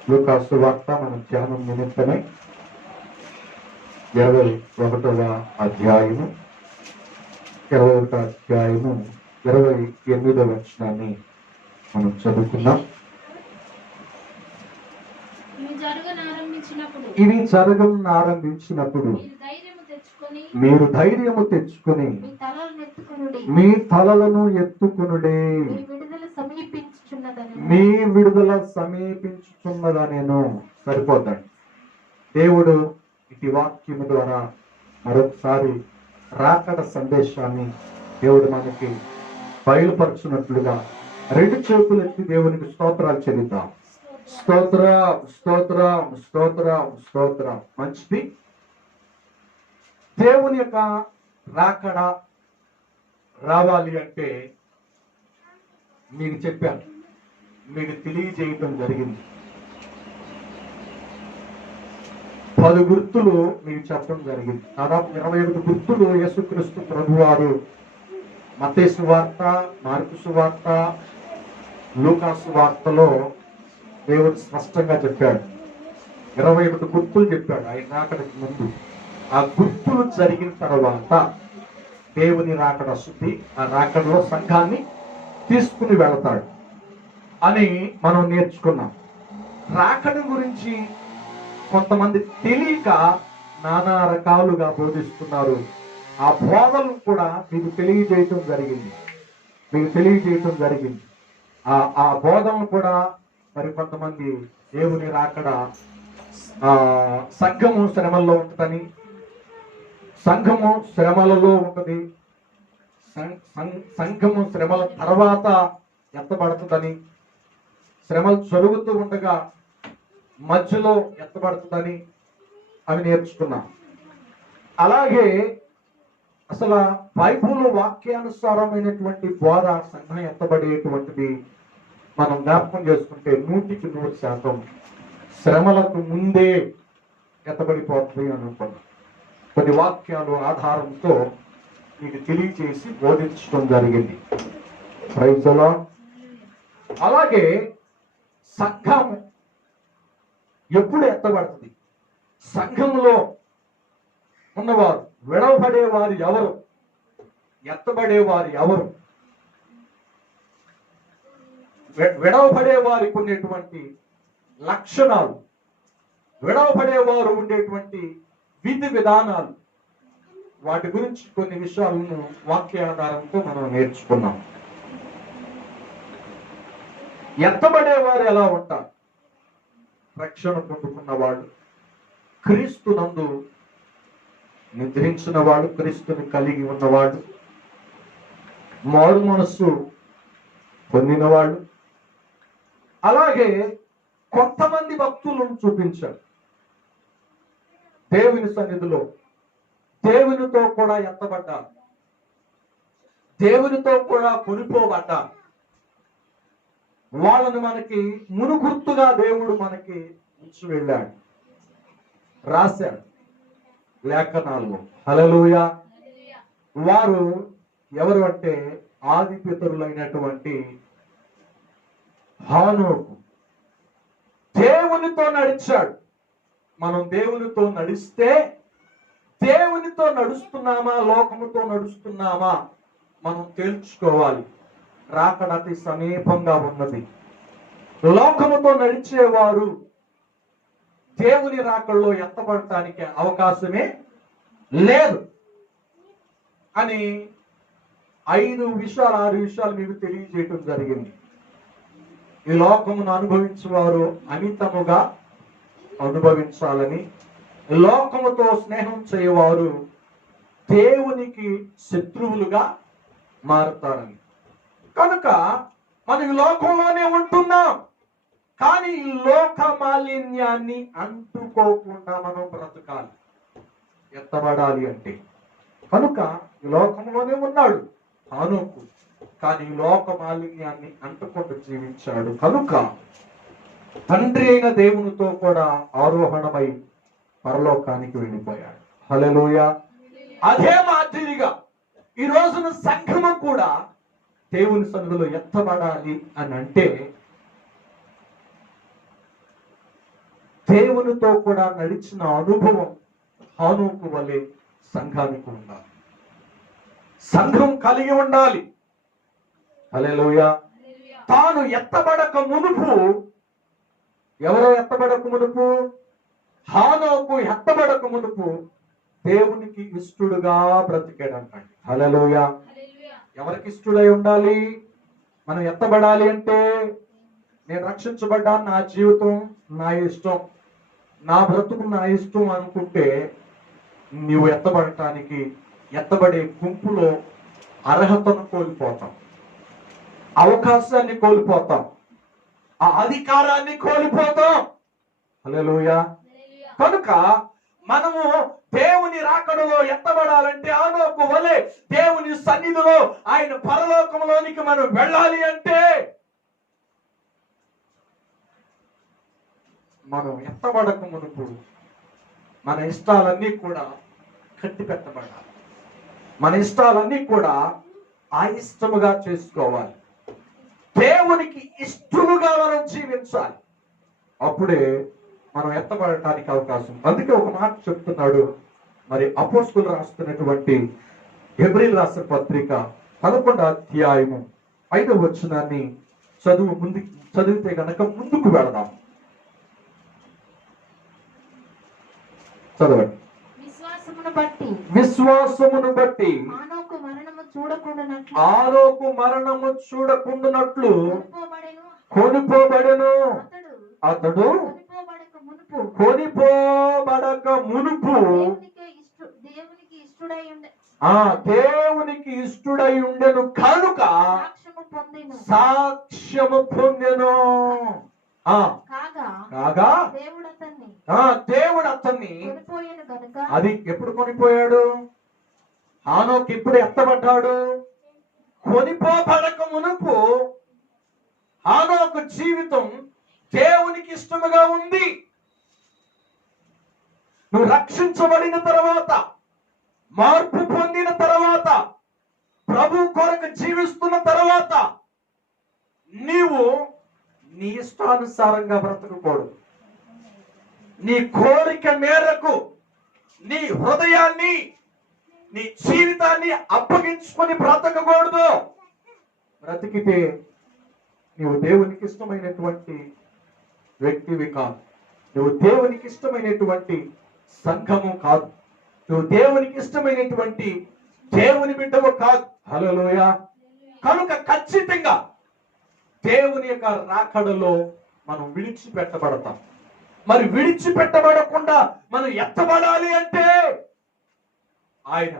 లూకాసు వార్త మన ధ్యానం నిమిత్తమై 21వ అధ్యాయము 28వ వచనాన్ని మనం చదువుకున్నాం. ఇవి జరగనారంభించినప్పుడు మీరు ధైర్యము తెచ్చుకొని మీ తలలను ఎత్తుకునుడే, మీ విడుదల సమీపించుచున్నదనేను. సరిపోద్దండి. దేవుడు ఇటు వాక్యము ద్వారా మరొకసారి రాకడ సందేశాన్ని దేవుడు మనకి బయలుపరచున్నట్లుగా 2 చేతులు ఎత్తి దేవునికి స్తోత్రాలు చెల్లిద్దాం. స్తోత్రం, స్తోత్రం, స్తోత్రం, స్తోత్రం. మంచిది. దేవుని యొక్క రాకడ రావాలి అంటే మీకు చెప్పాను, మీకు తెలియజేయటం జరిగింది. 10 గుర్తులు మీకు చెప్పడం జరిగింది. దాదాపు 21 గుర్తులు యేసుక్రీస్తు ప్రభువారు మత్తయి సువార్త, మార్కు సువార్త, లూకాసు వార్తలో దేవుడు స్పష్టంగా చెప్పాడు. 21 గుర్తులు చెప్పాడు ఆయన రాకడకి ముందు. ఆ గుర్తులు జరిగిన తర్వాత దేవుని రాకడ శుద్ధి, ఆ రాకడలో సంఘాన్ని తీసుకుని వెళతాడు అని మనం నేర్చుకున్నాం. రాకడ గురించి కొంతమంది తెలియక నానా రకాలుగా బోధిస్తున్నారు. ఆ బోధనలు కూడా మీకు తెలియజేయటం జరిగింది. ఆ బోధనలు కూడా మరి కొంతమంది దేవుని రాకడ సంఘము శ్రమల్లో ఉంటుందని, సంఘము శ్రమలలో ఉంటుంది, సంఘము శ్రమల తర్వాత ఎత్తబడుతుందని, శ్రమలు జరుగుతూ ఉండగా మధ్యలో ఎత్తబడుతుందని అవి నేర్చుకున్నాం. అలాగే అసలు బైబిల్ వాక్యానుసారమైనటువంటి బోధ సంఘం ఎత్తబడేటువంటిది మనం జ్ఞాపకం చేసుకుంటే 100% శ్రమలకు ముందే ఎత్తబడిపోతుంది అని అనుకున్నాం. కొన్ని వాక్యాలు ఆధారంతో మీకు తెలియచేసి బోధించడం జరిగింది. Praise the Lord. అలాగే సంఘం ఎప్పుడు ఎత్తబడుతుంది? సంఘంలో ఉన్నవారు విడవబడేవారు ఎవరు? ఎత్తబడేవారు ఎవరు? విడవబడే వారికి ఉండేటువంటి లక్షణాలు, విడవబడేవారు ఉండేటువంటి విధి విధానాలు, వాటి గురించి కొన్ని విషయాలను వాక్యాధారంతో మనం నేర్చుకున్నాం. ఎత్తబడేవారు ఎలా ఉంటారు? రక్షణ పొందుకున్న వాళ్ళు, క్రీస్తునందు నిద్రించిన వాడు, క్రీస్తుని కలిగి ఉన్నవాడు, మారు మనస్సు పొందినవాడు. అలాగే కొంతమంది భక్తులను చూపించాడు. దేవుని సన్నిధిలో దేవునితో కూడా ఎత్తబడ్డారు, దేవునితో కూడా కొనిపోబడ్డారు. వాళ్ళని మనకి మునుగుర్తుగా దేవుడు మనకి ఉంచి వెళ్ళాడు, రాశాడు లేఖనాల్లో. హల్లెలూయా. వారు ఎవరు అంటే ఆది పితరులైనటువంటి హానోకు దేవునితో నడిచాడు. మనం దేవునితో నడిస్తే దేవునితో నడుస్తున్నామా, లోకముతో నడుస్తున్నామా మనం తేల్చుకోవాలి. రాకడ అతి సమీపంగా ఉన్నది. లోకముతో నడిచేవారు దేవుని రాకడలో ఎత్తబడటానికి అవకాశమే లేదు అని 5 విషయాలు 6 విషయాలు మీకు తెలియజేయటం జరిగింది. ఈ లోకమును అనుభవించేవారు అమితముగా అనుభవించాలని, లోకముతో స్నేహం చేయవారు దేవునికి శత్రువులుగా మారుతారని. కనుక మనం ఈ లోకంలోనే ఉంటున్నాం, కానీ ఈ లోక మాలిన్యాన్ని అంటుకోకుండా మనం బ్రతకాలి, ఎత్తబడాలి అంటే. కనుక ఈ లోకంలోనే ఉన్నాడు హానోకు, కానీ ఈ లోక మాలిన్యాన్ని అంటుకుంటూ జీవించాడు. కనుక తండ్రి అయిన దేవునితో కూడా ఆరోహణమై పరలోకానికి వెళ్ళిపోయాడు. హల్లెలూయా. అదే మాదిరిగా ఈ రోజున సంఘము కూడా దేవుని సన్నిధిలో ఎత్తబడాలి అని అంటే దేవునితో కూడా నడిచిన అనుభవం హానోకు వలె సంఘానికి ఉండాలి, సంఘం కలిగి ఉండాలి. హల్లెలూయా. తాను ఎత్తబడక మునుపు, ఎవరో ఎత్తబడక మునుపు, హానోకు ఎత్తబడక మునుపు దేవునికి ఇష్టడుగా బ్రతికాడంటండి. హల్లెలూయా. ఎవరికి ఇష్టడై ఉండాలి? మనం ఎత్తబడాలి అంటే నేను రక్షించబడ్డాను, నా జీవితం నా ఇష్టం, నా బ్రతుకు నా ఇష్టం అనుకుంటే నీవు ఎత్తబడటానికి, ఎత్తబడే గుంపులో అర్హతను కోల్పోతాం, అవకాశాన్ని కోల్పోతాం, ఆ అధికారాన్ని కోల్పోతాం. హల్లెలూయా. కనుక మనము దేవుని రాకడలో ఎత్తబడాలంటే హానోకు వలె దేవుని సన్నిధిలో ఆయన పరలోకంలోనికి మనం వెళ్ళాలి అంటే మనం ఎత్తబడక మునుపు మన ఇష్టాలన్నీ కూడా కట్టి పెట్టబడాలి, మన ఇష్టాలన్నీ కూడా అయిష్టముగా చేసుకోవాలి, దేవునికి ఇష్టముగా మనం జీవించాలి. అప్పుడే మనం ఎత్తబడటానికి అవకాశం. అందుకే ఒక మాట చెప్తున్నాడు, మరి అపోస్తలులు రాస్తున్నటువంటి హెబ్రీయులకు రాసిన పత్రిక 11వ అధ్యాయము 5వ వచనాన్ని చదివితే గనక ముందుకు వెళదాం. చదవండి. విశ్వాసమును బట్టి హానోకు మరణము చూడకుండానట్లు కొనిపోబడెను. అతడు కొనిపోబడక మునుపు దేవునికి ఇష్టడై ఉండెను కనుక సాక్ష్యము పొందెను. కాగా దేవుడు అతన్ని అది ఎప్పుడు కొనిపోయాడు? హానోకు ఎప్పుడు ఎత్తబడ్డాడు? కొనిపోబడక మునుపు హానోకు జీవితం దేవునికి ఇష్టముగా ఉంది. నువ్వు రక్షించబడిన తర్వాత, మార్పు పొందిన తర్వాత, ప్రభు కొరకు జీవిస్తున్న తర్వాత నీవు నీ ఇష్టానుసారంగా బ్రతకకూడదు. నీ కోరిక మేరకు నీ హృదయాన్ని, నీ జీవితాన్ని అప్పగించుకొని బ్రతకకూడదు. బ్రతికితే నువ్వు దేవునికి ఇష్టమైనటువంటి వ్యక్తివి కాదు, నువ్వు దేవునికి ఇష్టమైనటువంటి సంఘము కాదు, నువ్వు దేవునికి ఇష్టమైనటువంటి దేవుని బిడ్డవు కాదు. హల్లెలూయా. కనుక ఖచ్చితంగా దేవుని యొక్క రాకడలో మనం విడిచిపెట్టబడతాం. మరి విడిచిపెట్టబడకుండా మనం ఎత్తబడాలి అంటే ఆయన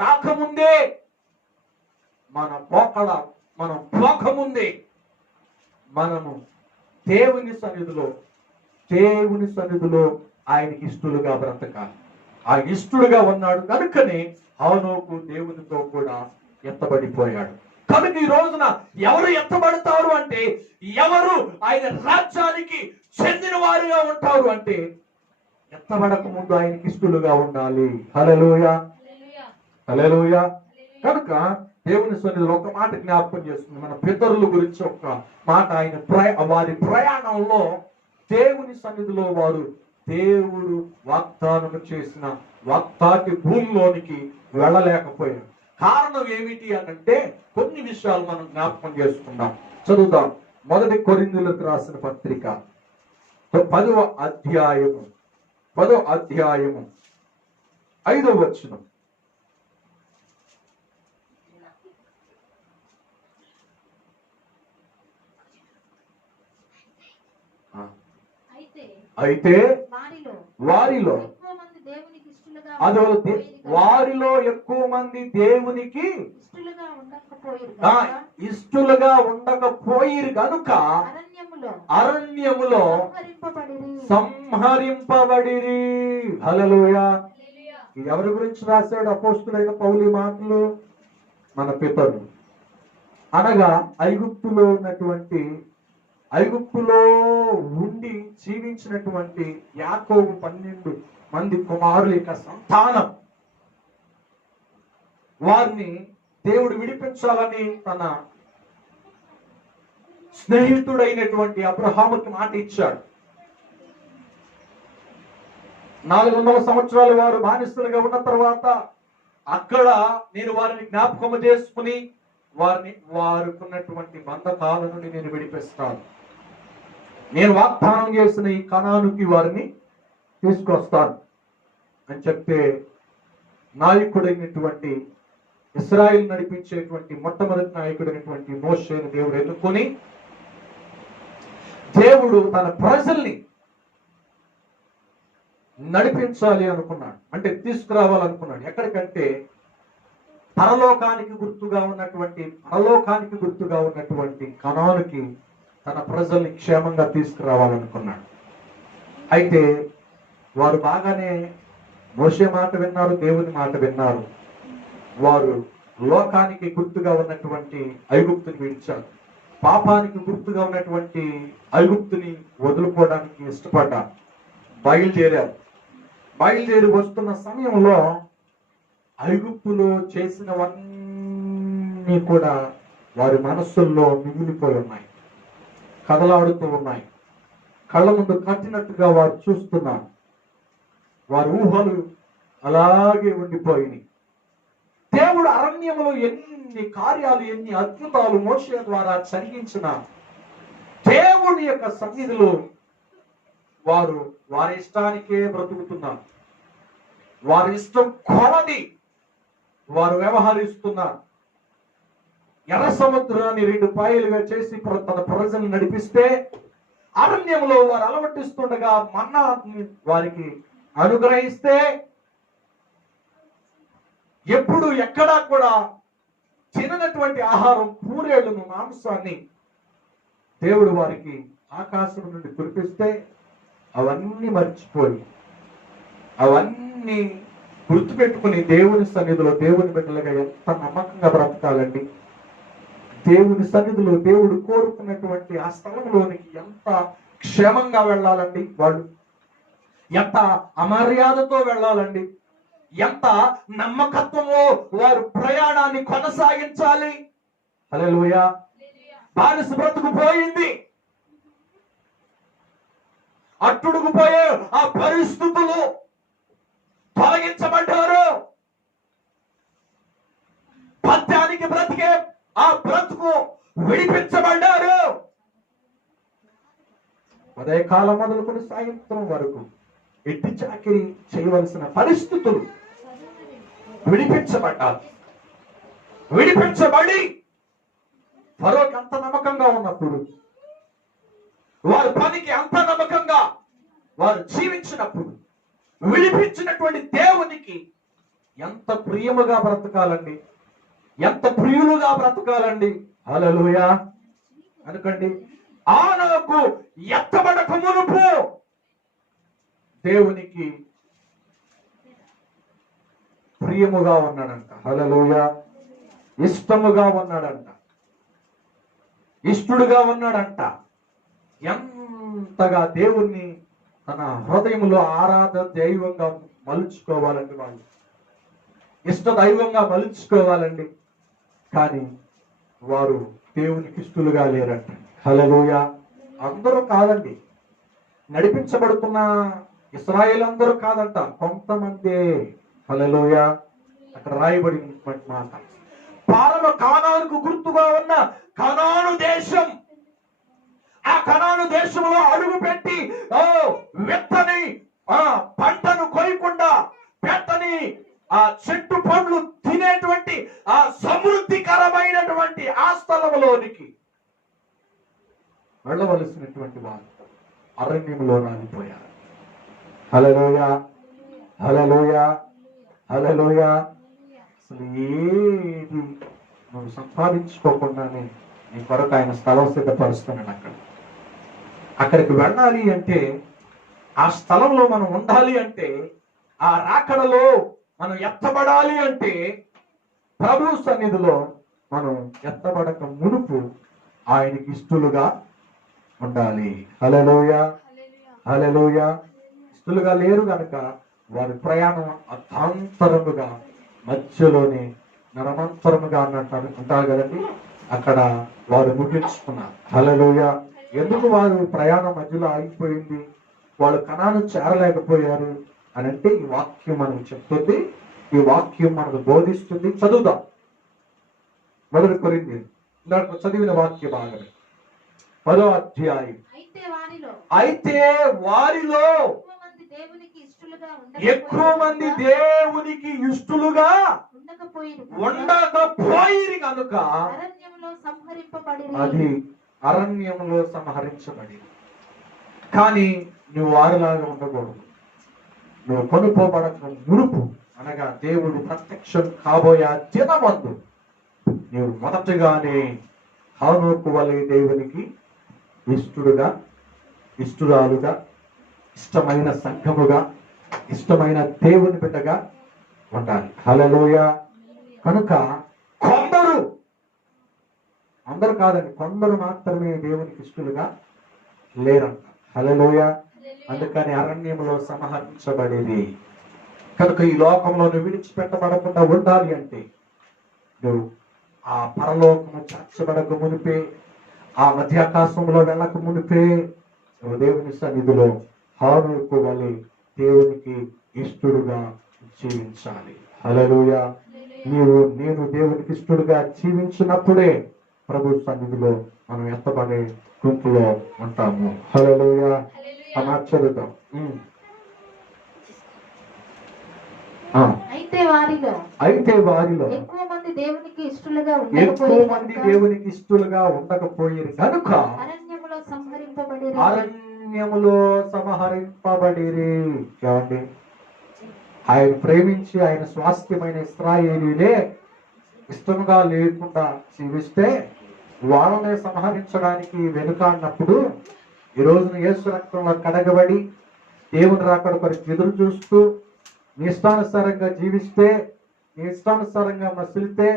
రాకముందే మనం పోకముందే మనము దేవుని సన్నిధిలో ఆయనకి ఇష్టలుగా బ్రతకాలి. ఆయన ఇష్టడుగా ఉన్నాడు కనుకనే హనోకు దేవునితో కూడా ఎత్తబడిపోయాడు. కనుక ఈ రోజున ఎవరు ఎత్తబడతారు అంటే, ఎవరు ఆయన రాజ్యానికి చెందిన వారుగా ఉంటారు అంటే, ఎత్తబడక ముందు ఆయనకి ఇష్టలుగా ఉండాలి. హల్లెలూయా, హల్లెలూయా. కనుక దేవుని సన్నిధిలో ఒక మాట జ్ఞాపకం చేస్తుంది. మన పితరుల గురించి ఒక మాట. ఆయన వారి ప్రయాణంలో దేవుని సన్నిధిలో వారు దేవుడు వాగ్దానం చేసిన వాగ్దాటి భూమిలోనికి వెళ్ళలేకపోయారు. కారణం ఏమిటి అనంటే కొన్ని విషయాలు మనం జ్ఞాపకం చేసుకుందాం. చదువుదాం. 1 కొరింథీయులకు రాసిన పత్రిక 10వ అధ్యాయము 5వ వచనం. అయితే వారిలో ఎక్కువ మంది దేవునికి ఇష్టలుగా ఉండకపోయిరు కనుక అరణ్యములో సంహరింపబడిరి. హల్లెలూయా. ఎవరి గురించి రాశాడు అపోస్తులైన పౌలు ఈ మాటలు? మన పితరులు అనగా ఐగుప్తులో ఉండి జీవించినటువంటి యాకోబు 12 మంది కుమారుల యొక్క సంతానం. వారిని దేవుడు విడిపించాలని తన స్నేహితుడైనటువంటి అబ్రహాముకి మాట ఇచ్చాడు. 400 సంవత్సరాలు వారు బానిసలుగా ఉన్న తర్వాత అక్కడ నేను వారిని జ్ఞాపకము చేసుకుని వారుకున్నటువంటి బంధకాల నుండి నేను విడిపిస్తాను. నేను వాగ్దానం చేసిన ఈ కనానుకి వారిని తీసుకొస్తాను అని చెప్తే, నాయకుడైనటువంటి ఇశ్రాయేలు నడిపించేటువంటి మొట్టమొదటి నాయకుడైనటువంటి మోషేను దేవుడు ఎన్నుకొని దేవుడు తన ప్రజల్ని నడిపించాలి అనుకున్నాడు. అంటే తీసుకురావాలనుకున్నాడు. ఎక్కడికంటే పరలోకానికి గుర్తుగా ఉన్నటువంటి కనానుకి తన ప్రజల్ని క్షేమంగా తీసుకురావాలనుకున్నాడు. అయితే వారు బాగానే మోషే మాట విన్నారు, దేవుని మాట విన్నారు. వారు లోకానికి గుర్తుగా ఉన్నటువంటి ఐగుప్తుని విడిచారు. పాపానికి గుర్తుగా ఉన్నటువంటి ఐగుప్తుని వదులుకోవడానికి ఇష్టపడ్డారు. బయలుదేరి వస్తున్న సమయంలో ఐగుప్తులో చేసినవన్నీ కూడా వారి మనస్సుల్లో మిగిలిపోయి ఉన్నాయి, కదలాడుతూ ఉన్నాయి. కళ్ళ ముందు కట్టినట్టుగా వారు చూస్తున్నారు. వారి ఊహలు అలాగే ఉండిపోయినాయి. దేవుడు అరణ్యంలో ఎన్ని కార్యాలు, ఎన్ని అద్భుతాలు మోషే ద్వారా జరిగించిన దేవుని యొక్క సన్నిధిలో వారి ఇష్టానికే బ్రతుకుతున్నారు. వారి ఇష్టం కొలది వారు వ్యవహరిస్తున్నారు. ఎర్ర సముద్రాన్ని 2 పాయలుగా చేసి తన ప్రజలను నడిపిస్తే, అరణ్యంలో వారు అలవటిస్తుండగా మన్నాని వారికి అనుగ్రహిస్తే, ఎప్పుడు ఎక్కడా కూడా తిననటువంటి ఆహారం, పూరేళ్లను, మాంసాన్ని దేవుడు వారికి ఆకాశం నుండి కురిపిస్తే, అవన్నీ మర్చిపోయి అవన్నీ గుర్తుపెట్టుకుని దేవుని సన్నిధిలో దేవుని బిడ్డలుగా ఎంత నమ్మకంగా బ్రతకాలండి. దేవుని సన్నిధిలో దేవుడు కోరుకున్నటువంటి ఆ స్థలంలోనికి ఎంత క్షేమంగా వెళ్ళాలండి. వాళ్ళు ఎంత అమర్యాదతో వెళ్ళాలండి, ఎంత నమ్మకత్వమో వారు ప్రయాణాన్ని కొనసాగించాలి. హల్లెలూయా. బానిస బ్రతుకు పోయింది, అట్టుడుకుపోయే ఆ పరిస్థితులు తొలగించబడ్డారు. పద్యానికి బ్రతికే ఆ బ్రతుకు విడిపించబడ్డారు. ఉదయకాలం మొదలుకొని సాయంత్రం వరకు ఎట్టి చాకిరి చేయవలసిన పరిస్థితులు విడిపించబడి ఫరోకి అంత నమ్మకంగా ఉన్నప్పుడు, వారి పనికి అంత నమ్మకంగా వారు జీవించినప్పుడు విడిపించినటువంటి దేవునికి ఎంత ప్రియముగా బ్రతకాలండి, ఎంత ప్రియులుగా బ్రతకాలండి. హల్లెలూయా. అనుకోండి, ఆనకు ఎత్తబడక మునుపు దేవునికి ప్రియముగా ఉన్నాడంట. హల్లెలూయా. ఇష్టముగా ఉన్నాడంట, ఇష్టడుగా ఉన్నాడంట. ఎంతగా దేవుణ్ణి తన హృదయంలో ఆరాధన దైవంగా మలుచుకోవాలండి, వాళ్ళు ఇష్ట దైవంగా మలుచుకోవాలండి. కానీ వారు దేవునికి ఇష్టలుగా లేరంట. హల్లెలూయా. అందరూ కాదండి, నడిపించబడుతున్న ఇశ్రాయేలు అందరూ కాదంట, కొంతమంది. హల్లెలూయా. అక్కడ రాయబడినటువంటి మాట, పారవ కానానుకు గుర్తుగా ఉన్న కనాను దేశం, ఆ కనాను దేశంలో అడుగు పెట్టి విత్తని పంటను కొయ్యకుండా పెట్టని ఆ చెట్టు పండ్లు తినేటువంటి ఆ సమృద్ధికరమైనటువంటి ఆ స్థలంలోనికి వెళ్ళవలసినటువంటి వారు అరణ్యంలో రాలిపోయారు. హల్లెలూయా. హల్లెలూయా. హల్లెలూయా. అసలు ఏది నువ్వు సంపాదించుకోకుండానే నీ కొరకు ఆయన స్థలం సిద్ధపరుస్తున్నాడు. అక్కడికి వెళ్ళాలి అంటే, ఆ స్థలంలో మనం ఉండాలి అంటే, ఆ రాకడలో మనం ఎత్తబడాలి అంటే, ప్రభు సన్నిధిలో మనం ఎత్తబడక మునుపు ఆయనకి ఇష్టలుగా ఉండాలి. హల్లెలూయా. హల్లెలూయా. ఇష్టలుగా లేరు గనక వారి ప్రయాణం అర్థాంతరముగా మధ్యలోనే నరమంతరముగా అన్నట్టు అంటారు కదండి, అక్కడ వారు ముగించుకున్నారు. హల్లెలూయా. ఎందుకు వారు ప్రయాణం మధ్యలో ఆగిపోయింది, వాళ్ళు కనాను చేరలేకపోయారు అని అంటే, ఈ వాక్యం మనకు చెప్తుంది, ఈ వాక్యం మనకు బోధిస్తుంది. చదువుదాం. 1 కొరింథీయులు ఇందాక చదివిన వాక్య భాగమే 10వ అధ్యాయం. అయితే వారిలో ఎక్కువ మంది దేవునికి ఇష్టలుగా ఉండకపోయిరి కనుక అది అరణ్యంలో సంహరించబడి. కానీ నువ్వు వారిలాగా ఉండకూడదు. నువ్వు కొనుక్కోబడక మునుపు, అనగా దేవుడు ప్రత్యక్షం కాబోయే దినమందు నువ్వు మొదటగానే హానోకు వలె దేవునికి ఇష్టడుగా, ఇష్టరాలుగా, ఇష్టమైన సంఘముగా, ఇష్టమైన దేవుని బిడ్డగా ఉండాలి. హల్లెలూయా. కనుక కొందరు, అందరూ కాదండి, కొందరు మాత్రమే దేవునికి ఇష్టలుగా లేరంట. హల్లెలూయా. అందుకని అరణ్యంలో సంహరించబడేది. కనుక ఈ లోకంలో నువ్వు విడిచిపెట్టబడకుండా ఉండాలి అంటే, నువ్వు ఆ పరలోకము చేర్చబడక మునిపే, ఆ మధ్యాకాశంలో వెళ్ళక మునిపే నువ్వు దేవుని సన్నిధిలో హానోకు వలె దేవునికి ఇష్టడుగా జీవించాలి. హల్లెలూయా. నేను దేవునికి ఇష్టడుగా జీవించినప్పుడే ప్రభు సన్నిధిలో మనం ఎత్తబడే గుంపులో ఉంటాము. హల్లెలూయా. చదువుతాం. అయితే వారిలో ఎక్కువ మంది దేవునికి ఇష్టలుగా ఉండకపోయారు కనుక అరణ్యములో సంహరింపబడిరి. ఏమండి, ఆయన ప్రేమించి ఆయన స్వాస్థ్యమైన ఇశ్రాయేలీలే ఇష్టముగా లేకుండా జీవిస్తే వాళ్ళనే సంహరించడానికి వెనుకాడినప్పుడు, ఈ రోజున యేసు రక్తంలో కడగబడి దేవుని రాకడ కొరకు ఎదురు చూస్తూ నీ ఇష్టానుసారంగా జీవిస్తే, నీ ఇష్టానుసారంగా మసిలితే,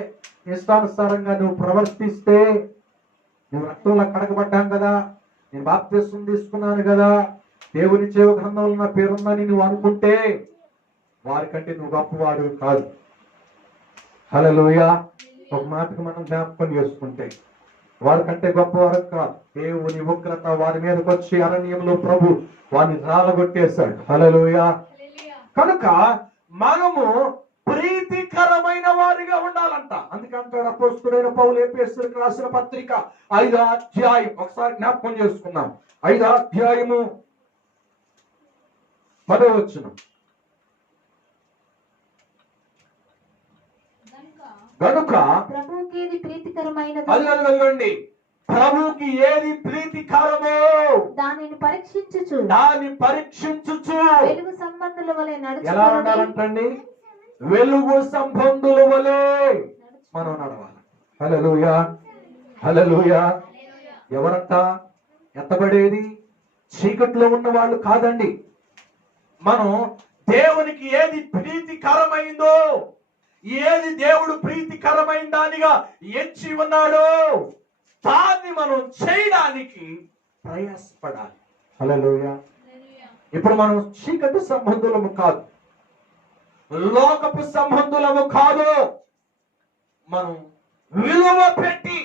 నీ ఇష్టానుసారంగా నువ్వు ప్రవర్తిస్తే, నువ్వు రక్తంలో కడగబడ్డాం కదా, నేను బాప్తిస్మం తీసుకున్నాను కదా, దేవుని జీవ గ్రంథంలో నా పేరుందని నువ్వు అనుకుంటే వారికంటే నువ్వు గొప్పవాడు కాదు. హల్లెలూయా. ఒక మాటకు మనం జ్ఞాపకం చేసుకుంటే వారికంటే గొప్పవారు కాదు. దేవుని ఉగ్రత వారి మీదకి వచ్చి అరణ్యంలో ప్రభు వారిని రాలగొట్టేశాడు. హల్లెలూయా. కనుక మనము ప్రీతికరమైన వారిగా ఉండాలంట. అందుకంటాడు అపోస్తలుడైన పౌలు ఎఫెసీయులకు రాసిన పత్రిక 5వ అధ్యాయం, ఒకసారి జ్ఞాపకం చేసుకుందాం. 5వ అధ్యాయము 10వ వచనం. కనుక ప్రభువుకి ప్రీతికరమైనది. ప్రభుకి ఏది ప్రీతికరమో దానిని పరీక్షించుచు దాన్ని పరీక్షించుచు వెలుగు సంబంధుల వలె ఎలా నడుచుకొనుడి. ఉండాలంటండి? వెలుగు సంబంధుల వలె మనం నడవాలి. హల్లెలూయా, హల్లెలూయా. ఎవరంట ఎత్తబడేది? చీకట్లో ఉన్న వాళ్ళు కాదండి. మనం దేవునికి ఏది ప్రీతికరమైందో, ఏది దేవుడు ప్రీతికరమైన దానిగా ఎంచి ఉన్నాడో దాన్ని మనం చేయడానికి ప్రయాసపడాలి. హల్లెలూయా. ఇప్పుడు మనం చీకటి సంబంధులము కాదు, లోకపు సంబంధులము కాదు. మనం విలువ పెట్టి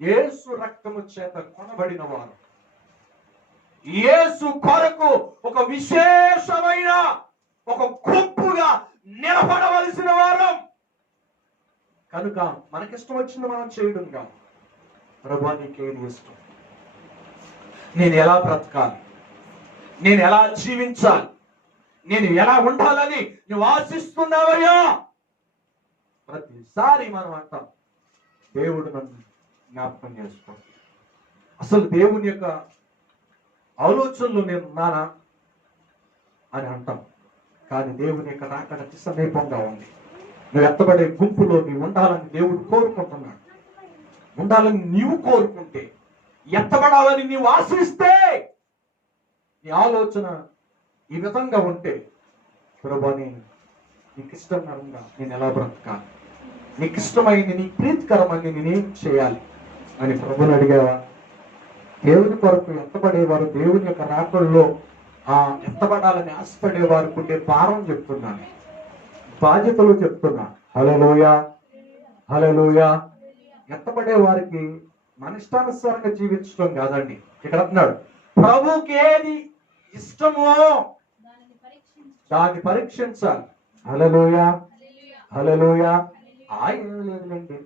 యేసు రక్తము చేత కొనబడిన వారు, యేసు కొరకు ఒక విశేషమైన ఒక గుంపుగా నిలబడవలసిన వారం కనుక మనకిష్టం వచ్చింది మనం చేయడం కాదు. ప్రభువా, నీకేది ఇష్టం? నేను ఎలా బ్రతకాలి? నేను ఎలా జీవించాలి? నేను ఎలా ఉండాలని నువ్వు ఆశిస్తున్నావయ్యా? ప్రతిసారి మనం అంటాం, దేవుడు నన్ను జ్ఞాపకం చేసుకో. అసలు దేవుని యొక్క ఆలోచనలు నేను ఉన్నానా అని అంటాం. కానీ దేవుని యొక్క రాకడ అతి సమీపంగా ఉంది. నువ్వు ఎత్తబడే గుంపులో నీవు ఉండాలని దేవుడు కోరుకుంటున్నాడు. ఉండాలని నీవు కోరుకుంటే, ఎత్తబడాలని నీవు ఆశిస్తే, నీ ఆలోచన ఈ విధంగా ఉంటే, ప్రభువా, నీకు ఇష్టంగా నేను ఎలా బ్రతకాలి? నీకు ఇష్టమైంది, నీ ప్రీతికరమైంది నేనేం చేయాలి అని ప్రభుని అడిగావా? దేవుని కొరకు ఎత్తబడేవారు దేవుని యొక్క రాకడలో ఎత్తబడాలని ఆశపడేవారు ఉండే భారం చెప్తున్నాను, బాధ్యతలు చెప్తున్నా. హల్లెలూయా, హల్లెలూయా. ఎత్తబడే వారికి మన ఇష్టానుసారంగా జీవించడం కాదండి. ఇక్కడ అంటున్నాడు, ప్రభుకి ఏది ఇష్టమో దాన్ని పరీక్షించాలి. హల్లెలూయా, హల్లెలూయా. ఆయన లేదులేండి,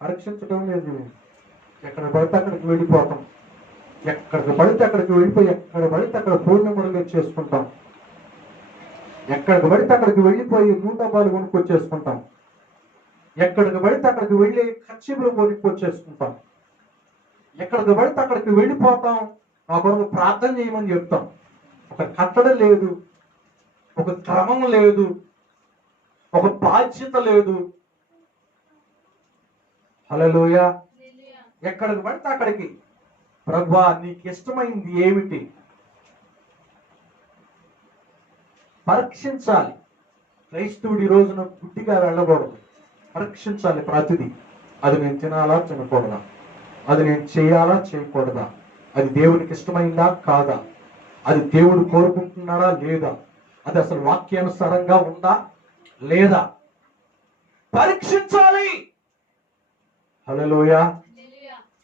పరీక్షించడం లేదు. ఎక్కడ పడితే అక్కడికి వెళ్ళిపోతాం, ఎక్కడికి పడితే అక్కడికి వెళ్ళిపోయి ఎక్కడ పడితే అక్కడ ఫోన్ నెంబర్లు చేసుకుంటాం, ఎక్కడికి పడితే అక్కడికి వెళ్ళిపోయి నూట డబ్బాలు కొనుక్కొచ్చేసుకుంటాం, ఎక్కడికి పడితే అక్కడికి వెళ్ళి ఖర్చీలు కొనుక్కొచ్చేసుకుంటాం, ఎక్కడికి పడితే అక్కడికి వెళ్ళిపోతాం. ఆ కొరకు ప్రార్థన చేయమని చెప్తాం. ఒక కట్టడం లేదు, ఒక క్రమం లేదు, ఒక బాధ్యత లేదు. హల్లెలూయా. ఎక్కడికి పడితే అక్కడికి, ప్రభువా నీకు ఇష్టమైంది ఏమిటి? పరీక్షించాలి. క్రైస్తవుడి రోజున గుడ్డిగా వెళ్ళకూడదు, పరీక్షించాలి ప్రతిదీ. అది నేను తినాలా తినకూడదా? అది నేను చేయాలా చేయకూడదా? అది దేవునికి ఇష్టమైందా కాదా? అది దేవుడు కోరుకుంటున్నాడా లేదా? అది అసలు వాక్యానుసారంగా ఉందా లేదా? పరీక్షించాలి. హల్లెలూయా.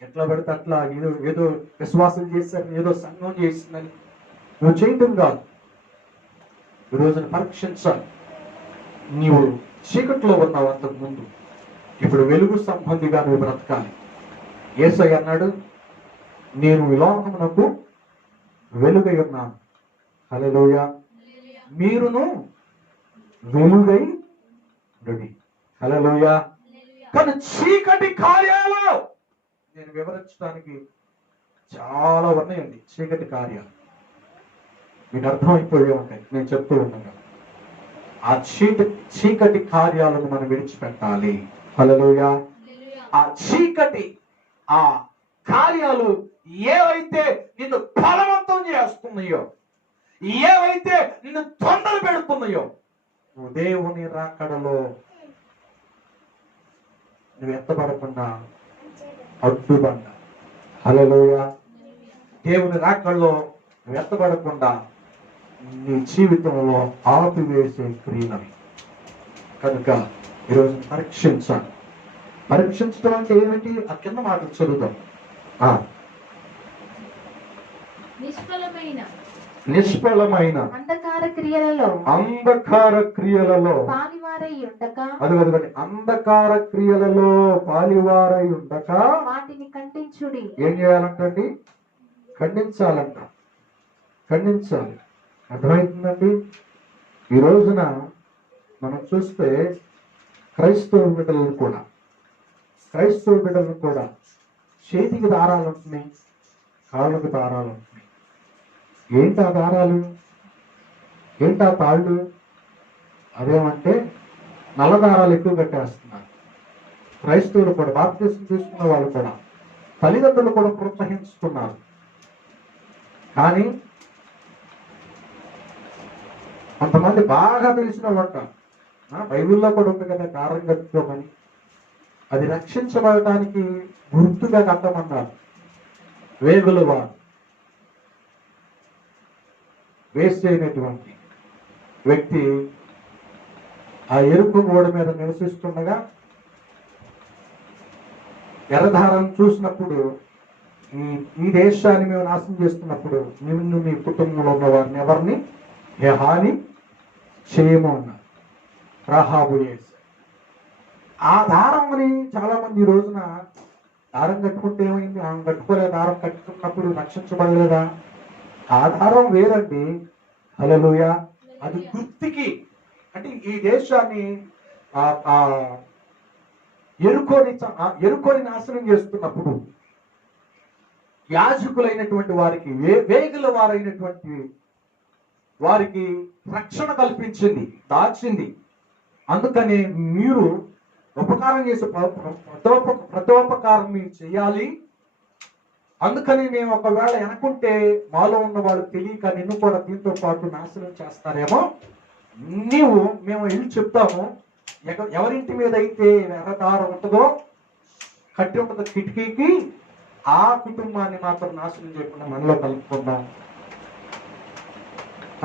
ఎట్లా పడితే అట్లా ఏదో ఏదో విశ్వాసం చేశారు, ఏదో సంఘం చేసిందని నువ్వు చేయటం కాదు. ఈ రోజున పరీక్షించాలి. నీవు చీకట్లో ఉన్నావు అంతకు ముందు, ఇప్పుడు వెలుగు సంబంధిగా నువ్వు బ్రతకాలి. యేసయ్య అన్నాడు, నేను ఈ లోకమునకు వెలుగై ఉన్నాను. హల్లెలూయా. మీరును వెలుగై ఉండుడి. హల్లెలూయా. కానీ చీకటి కార్యాలు నేను వివరించడానికి చాలా ఉన్నాయండి. చీకటి కార్యాలు మీకు అర్థమైపోయే ఉంటాయి నేను చెప్తూ ఉండగా. ఆ చీకటి కార్యాలను మనం విడిచిపెట్టాలి. హల్లెలూయా. ఆ చీకటి ఆ కార్యాలు ఏవైతే నిన్ను బలవంతం చేస్తున్నాయో, ఏవైతే నిన్ను తొందర పెడుతున్నాయో, నువ్వు దేవుని రాకడలో నువ్వు ఎత్తబడకుండా అడ్డుబండ. హల్లెలూయా. దేవుని రాకడలో నువ్వు ఎత్తబడకుండా నీ జీవితంలో ఆపివేసే క్రియలు కనుక ఈరోజు పరీక్షించాలి. పరీక్షించడం అంటే ఏమిటి? ఆ కింద మాటలు చదువుతాం. నిష్ఫలమైన అంధకార క్రియలలో పాలివారై ఉండక, అదిగోండి, అంధకార క్రియలలో పాలివారై ఉండక వాటిని ఖండించుడి. ఏం చేయాలంటండి? ఖండించాలంట. ఖండించాలి. అర్థమవుతుందండి? ఈ రోజున మనం చూస్తే క్రైస్తవ బిడ్డలను కూడా చేతికి దారాలు ఉంటున్నాయి, కాళ్ళకు దారాలు ఉంటున్నాయి. ఏంటి ఆ దారాలు, ఏంటి ఆ తాళ్ళు? అదేమంటే నల్ల దారాలు ఎక్కువ కట్టేస్తున్నారు. క్రైస్తవులు కూడా, బాప్తిసం తీసుకున్న వాళ్ళు కూడా, తల్లిదండ్రులు కూడా ప్రోత్సహిస్తున్నారు. కానీ కొంతమంది బాగా తెలిసిన వాళ్ళు బైబిల్లో కూడా ఉంది కదా, దారం కట్టుకోమని. అది రక్షించబడటానికి గుర్తుగా కట్టమన్నారు. వేగుల వారు వేస్ట్ అయినటువంటి వ్యక్తి ఆ ఎరుపు గోడ మీద నివసిస్తుండగా ఎర్రధారం చూసినప్పుడు, ఈ దేశాన్ని మేము నాశనం చేస్తున్నప్పుడు నిన్ను మీ కుటుంబంలో ఉన్న వారిని ఎవరిని ఏ హాని చేయము అన్నారు. రాహాబు చేశారు. ఆ దారంని చాలా మంది ఈ రోజున దారం కట్టుకుంటే ఏమైంది, ఆమె కట్టుకోలేదు, దారం కట్టుకున్నప్పుడు రక్షించబడలేదా? ఆ దారం వేరండి. హల్లెలూయా. అది గుర్తికి, అంటే ఈ దేశాన్ని ఎరుకోని నాశనం చేస్తున్నప్పుడు యాజకులైనటువంటి వారికి, వేగుల వారైనటువంటి వారికి రక్షణ కల్పించింది, దాచింది. అందుకని మీరు ఉపకారం చేసే ప్రతోపకారం మీరు చేయాలి. అందుకని మేము ఒకవేళ అనుకుంటే మాలో ఉన్న వాళ్ళు తెలియక నిన్ను కూడా దీంతో పాటు నాశనం చేస్తారేమో, మేము వెళ్ళి చెప్తాము. ఎవరింటి మీద అయితే ఎర్రదారం ఉంటుందో, కట్టి ఉంటుందో కిటికీకి, ఆ కుటుంబాన్ని మాత్రం నాశనం చేయకుండా మనలో కలుపుకుందాం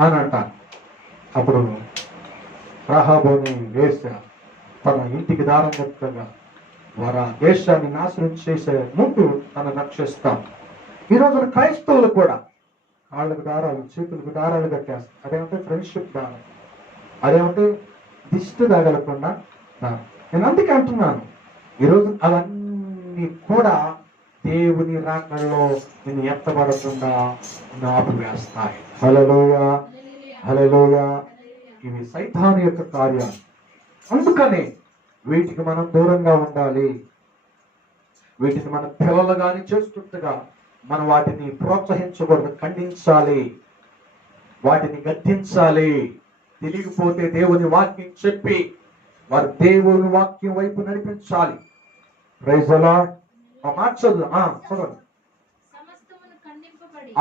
అని అంటారు. అప్పుడు రాహాబుని వేశ్య తన ఇంటికి దారం కట్టగా వారు ఆ దేశాన్ని నాశనం చేసే ముందు తను రక్షిస్తాం. ఈ రోజున క్రైస్తవులు కూడా కాళ్ళకు దారాలు, చేతులకు దారాలు కట్టేస్తారు. అదేమంటే ఫ్రెండ్షిప్ దారం, అదేమంటే దిష్టి తగలకుండా దారం. నేను అందుకే అంటున్నాను, ఈరోజు అవన్నీ కూడా దేవుని రాకల్లో నేను ఎత్తబడకుండా ఆపివేస్తాయి. హల్లెలూయా, హల్లెలూయా. ఇవి సైతాను యొక్క కార్యాలు. అందుకనే వీటికి మనం దూరంగా ఉండాలి. వీటిని మన పిల్లలుగాని చేస్తుండగా మనం వాటిని ప్రోత్సహించకూడదు, ఖండించాలి, వాటిని గద్దించాలి. తెలియకపోతే దేవుని వాక్యం చెప్పి వారు దేవుని వాక్యం వైపు నడిపించాలి. Praise the Lord. ఆ మాట చదవండి.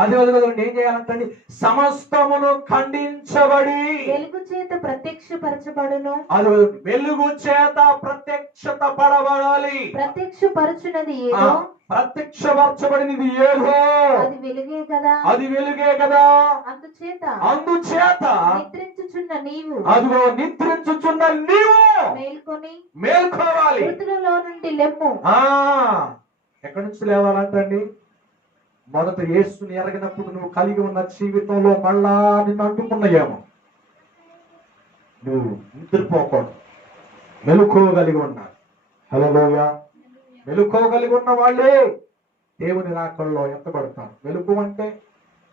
అది వదలదండి. ఏం చేయాలంటండి? సమస్తమును ఖండించబడి వెలుగు చేత ప్రత్యక్షపరచబడును. అది వెలుగు చేత ప్రత్యక్షత పడబడాలి. ప్రత్యక్షపరచునది ఏదో, ప్రత్యక్షపరచబడినది ఏదో, అది వెలుగే కదా. అది వెలుగే కదా. అందుచేత నిద్రించుచున్న నీవు, అదిగో నిద్రించుచున్న నీవు మేల్కోవాలి. మృతులలో నుండి లెమ్ము. ఎక్కడి నుంచి లేవాలంటండి? మొదట యేసుని ఎరగినప్పుడు నువ్వు కలిగి ఉన్న జీవితంలో మళ్ళా నిన్ను అంటుకున్నాయేమో, నువ్వు నిద్రపోకూడదు, మెలుకోగలిగి ఉన్నారు. హల్లెలూయా. మెలుకోగలిగి ఉన్న వాళ్ళే దేవుని రాకల్లో ఎత్తబడతారు. మెలుకు అంటే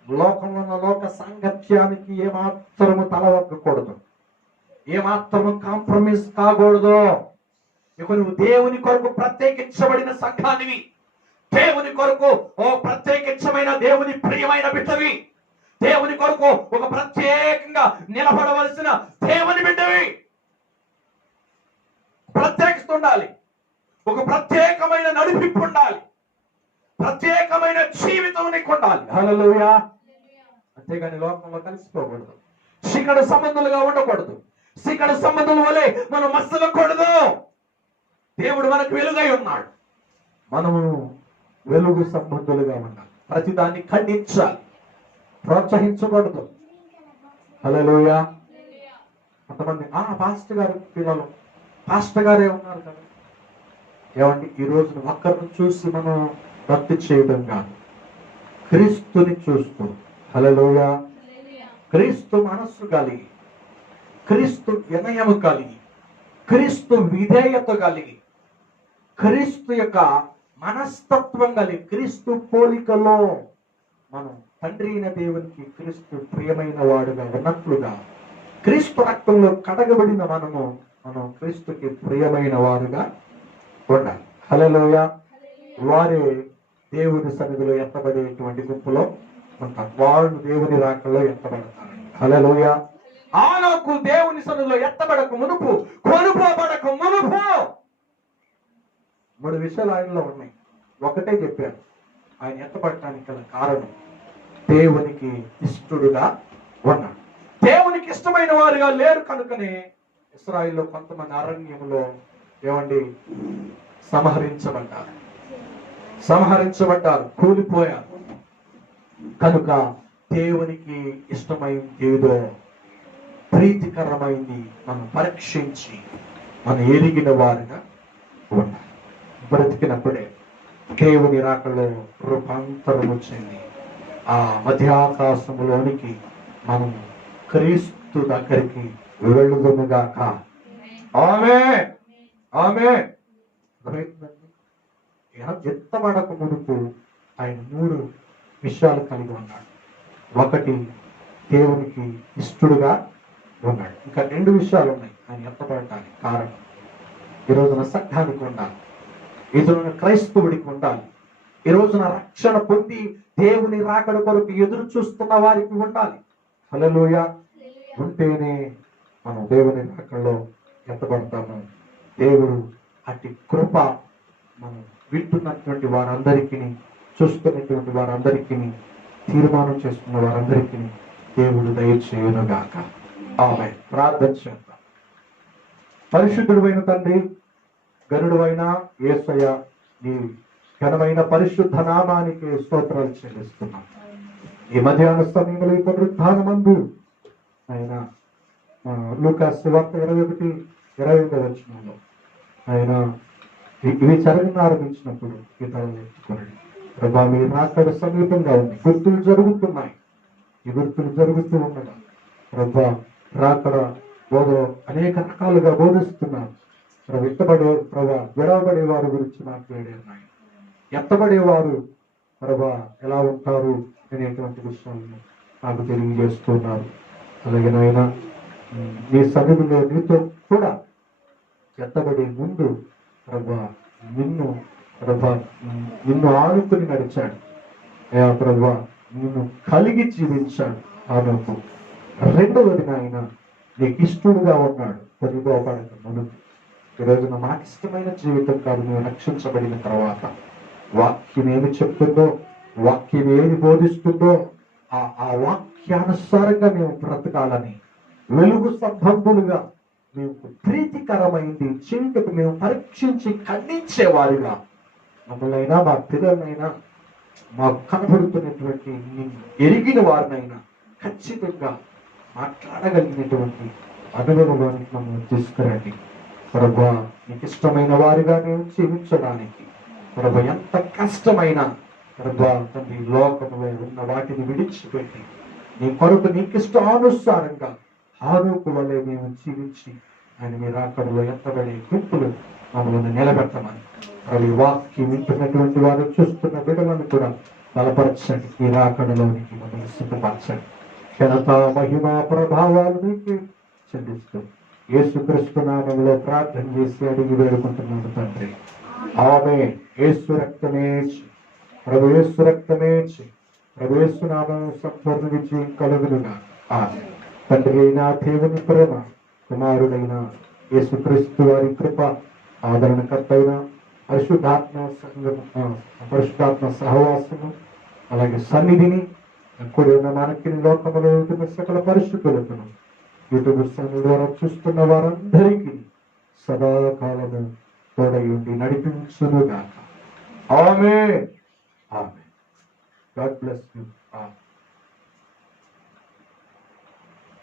లోకంలో ఉన్న లోక సాంగత్యానికి ఏమాత్రము తలవక్కకూడదు, ఏమాత్రము కాంప్రమైజ్ కాకూడదు. ఇక నువ్వు దేవుని కొరకు ప్రత్యేకించబడిన సంఘానివి, దేవుని కొరకు ప్రత్యేకించమైన దేవుని ప్రియమైన బిడ్డవి, దేవుని కొరకు ఒక ప్రత్యేకంగా నిలబడవలసిన దేవుని బిడ్డవి. ప్రత్యేకిస్తుండాలి, ఒక ప్రత్యేకమైన నడిపింపు ఉండాలి, ప్రత్యేకమైన జీవితం నీకు ఉండాలి. హల్లెలూయా. అంతేగాని లోకంలో కలిసిపోకూడదు, శిఖడ సంబంధులుగా ఉండకూడదు, శిఖడ సంబంధుల వలె మనం మసలకూడదు. దేవుడు మనకు వెలుగై ఉన్నాడు, మనము వెలుగు సంబంధులుగా ఉండాలి. ప్రతిదాన్ని ఖండించాలి, ప్రోత్సహించకూడదు. హల్లెలూయా. కొంతమంది పాస్టర్ గారు పిల్లలు, పాస్టర్ గారే ఉన్నారు కదా. ఏమండి, ఈ రోజున ఒక్కరిని చూసి మనం భక్తి చేయడం కాదు, క్రీస్తుని చూస్తూ. హల్లెలూయా. క్రీస్తు మనస్సు కలిగి, క్రీస్తు వినయము కలిగి, క్రీస్తు విధేయత కలిగి, క్రీస్తు యొక్క మనస్తత్వం కలిగి, క్రీస్తు పోలికలో మనం తండ్రి అయిన దేవునికి క్రీస్తు ప్రియమైన వాడుగా ఉన్నట్లుగా, క్రీస్తు రక్తంలో కడగబడిన మనం క్రీస్తుకి ప్రియమైన వారుగా ఉండాలి. హల్లెలూయా. వారే దేవుని సన్నిధిలో ఎత్తబడేటువంటి గుంపులో ఉంటారు. వాళ్ళు దేవుని రాకల్లో ఎత్తబడతారు. హల్లెలూయా. ఆనోకు దేవుని సన్నిధిలో ఎత్తబడక మునుపు, కొనుపోబడక మునుపు 3 విషయాలు ఆయనలో ఉన్నాయి. ఒకటే చెప్పారు, ఆయన ఎత్తబడటానికి గల కారణం దేవునికి ఇష్టడుగా ఉన్నాడు. దేవునికి ఇష్టమైన వారుగా లేరు కనుకనే ఇశ్రాయేలులో కొంతమంది అరణ్యంలో ఏమండి సంహరించబడ్డారు, కూలిపోయారు. కనుక దేవునికి ఇష్టమైంది ఏదో ప్రీతికరమైంది మనం పరీక్షించి మనం ఎరిగిన వారుగా ఉండాలి. బ్రతికినప్పుడే దేవుని రాకలో రూపాంతరం వచ్చింది. ఆ మధ్యాకాశంలోనికి మనం క్రీస్తు దగ్గరికి వెళ్ళుదుముగాక. ఆమేన్, ఆమేన్. ఎత్తబడక మునుపు ఆయన 3 విషయాలు కలిగి ఉన్నాడు. ఒకటి, దేవునికి ఇష్టడుగా ఉన్నాడు. ఇంకా 2 విషయాలు ఉన్నాయి ఆయన ఎత్తబడటానికి కారణం. ఈ రోజున సంఘానికి ఉండాలి, ఈ రోజున క్రైస్తవుడికి ఉండాలి, ఈ రోజున రక్షణ పొంది దేవుని రాకడ కొరకు ఎదురు చూస్తున్న వారికి ఉండాలి. హల్లెలూయా. ఉంటేనే మనం దేవుని రాకడలో ఎత్తబడతాము. దేవుడు అట్టి కృప మనం వింటున్నటువంటి వారందరికీ, చూస్తున్నటువంటి వారందరికీ, తీర్మానం చేసుకున్న వారందరికీ దేవుడు దయచేయునుగాక. ఆమేన్. ప్రార్థన చేద్దాం. పరిశుద్ధుడైన తండ్రి, గరుడైన యేసయ్య, నీ ఘనమైన పరిశుద్ధ నామానికి స్తోత్రాలు చెల్లిస్తున్నాం. ఈ మధ్యాహ్న సమయంలో ఈ పునరుత్థానమందు ఆయన లూకా సువార్త 21-22 వచనంలో ఆయన ఇవి జరగనారంభించినప్పుడు ఈ తలను ఎత్తుకోండి ప్రభా, మీ రాకడ సమీపంగా ఉంది, గుర్తులు జరుగుతున్నాయి. ఈ గుర్తులు జరుగుతూ ఉండగా ప్రభా రాకడ అనేక రకాలుగా బోధిస్తున్నారు. ఎత్తబడే ప్రభా, విడవబడే వారి గురించి మాట్లాడారు. ఎత్తబడేవారు ప్రభా ఎలా ఉంటారు అనేటువంటి విషయాలను నాకు తెలియజేస్తున్నారు. అలాగే నాయన, నీ సన్నిధిలో నీతో కూడా ఎత్తబడే ముందు ప్రభా నిన్ను ఆనుకుని నడిచాడు. ప్రభా, నిన్ను కలిగి జీవించాడు. ఆమెకు రెండవది నాయన, నీకు ఇష్టడుగా ఉన్నాడు. కొనిపోబడక మునుపు. ఈ రోజున మాకు ఇష్టమైన జీవితం కాదు, మేము రక్షించబడిన తర్వాత వాక్యం ఏమి చెప్తుందో, వాక్యం ఏది బోధిస్తుందో ఆ వాక్యానుసారంగా మేము బ్రతకాలని, వెలుగు సంబంధులుగా మేము ప్రీతికరమైంది చింతకు మేము పరీక్షించి ఖండించేవారుగా, మమ్మల్నైనా మా పిల్లలైనా మాకు కనబడుతున్నటువంటి ఎరిగిన వారినైనా ఖచ్చితంగా మాట్లాడగలిగినటువంటి అనుభవంలోనికి మమ్మల్ని తీసుకురండి. ప్రభా, నీకు ఇష్టమైన వారిగా మేము జీవించడానికి ప్రభా, ఎంత కష్టమైనా ప్రభా తండ్రి, లోకంలో ఉన్న వాటిని విడిచిపెట్టి నీ కొరకు నీకు ఇష్టానుసారంగా హానోకు వలె మేము జీవించి ఆయన మీ రాకడలో ఎత్తబడే గుంపులు మమ్మల్ని నిలబెట్టమని, అవి వాక్యం వింటున్నటువంటి వారు చూస్తున్న బిడ్డలను కూడా బలపరచండి. ఈ రాకడలోనికి మమ్మల్ని సిద్ధపరచండి. ఘనత, మహిమ, ప్రభావాలు నీకు చెల్లిస్తూ యేసుక్రీస్తు నామములో ప్రార్థన చేసి అడిగి వేడుకుంటున్నాను తండ్రి. ఆమేన్. యేసు రక్తమే, ప్రభు యేసు రక్తమే, ప్రభు యేసు నామం సంపూర్ణ విజయం కలుగునుగా. ఆమేన్. తండ్రి అయిన దేవుని ప్రేమ, కుమారుడైన యేసుక్రీస్తు వారి కృప, ఆదరణకర్త అయిన పరిశుద్ధాత్మ సహవాసము, అలాగే సన్నిధిని కూడి ఉన్న మనకి లోకములో ఉంటున్న సకల పరిశుద్ధులకు యూట్యూబ్ ఛానల్ ద్వారా చూస్తున్న వారందరికీ సదాకాలము తోడై ఉండి నడిపించునుగాక. Amen. Amen. God bless you.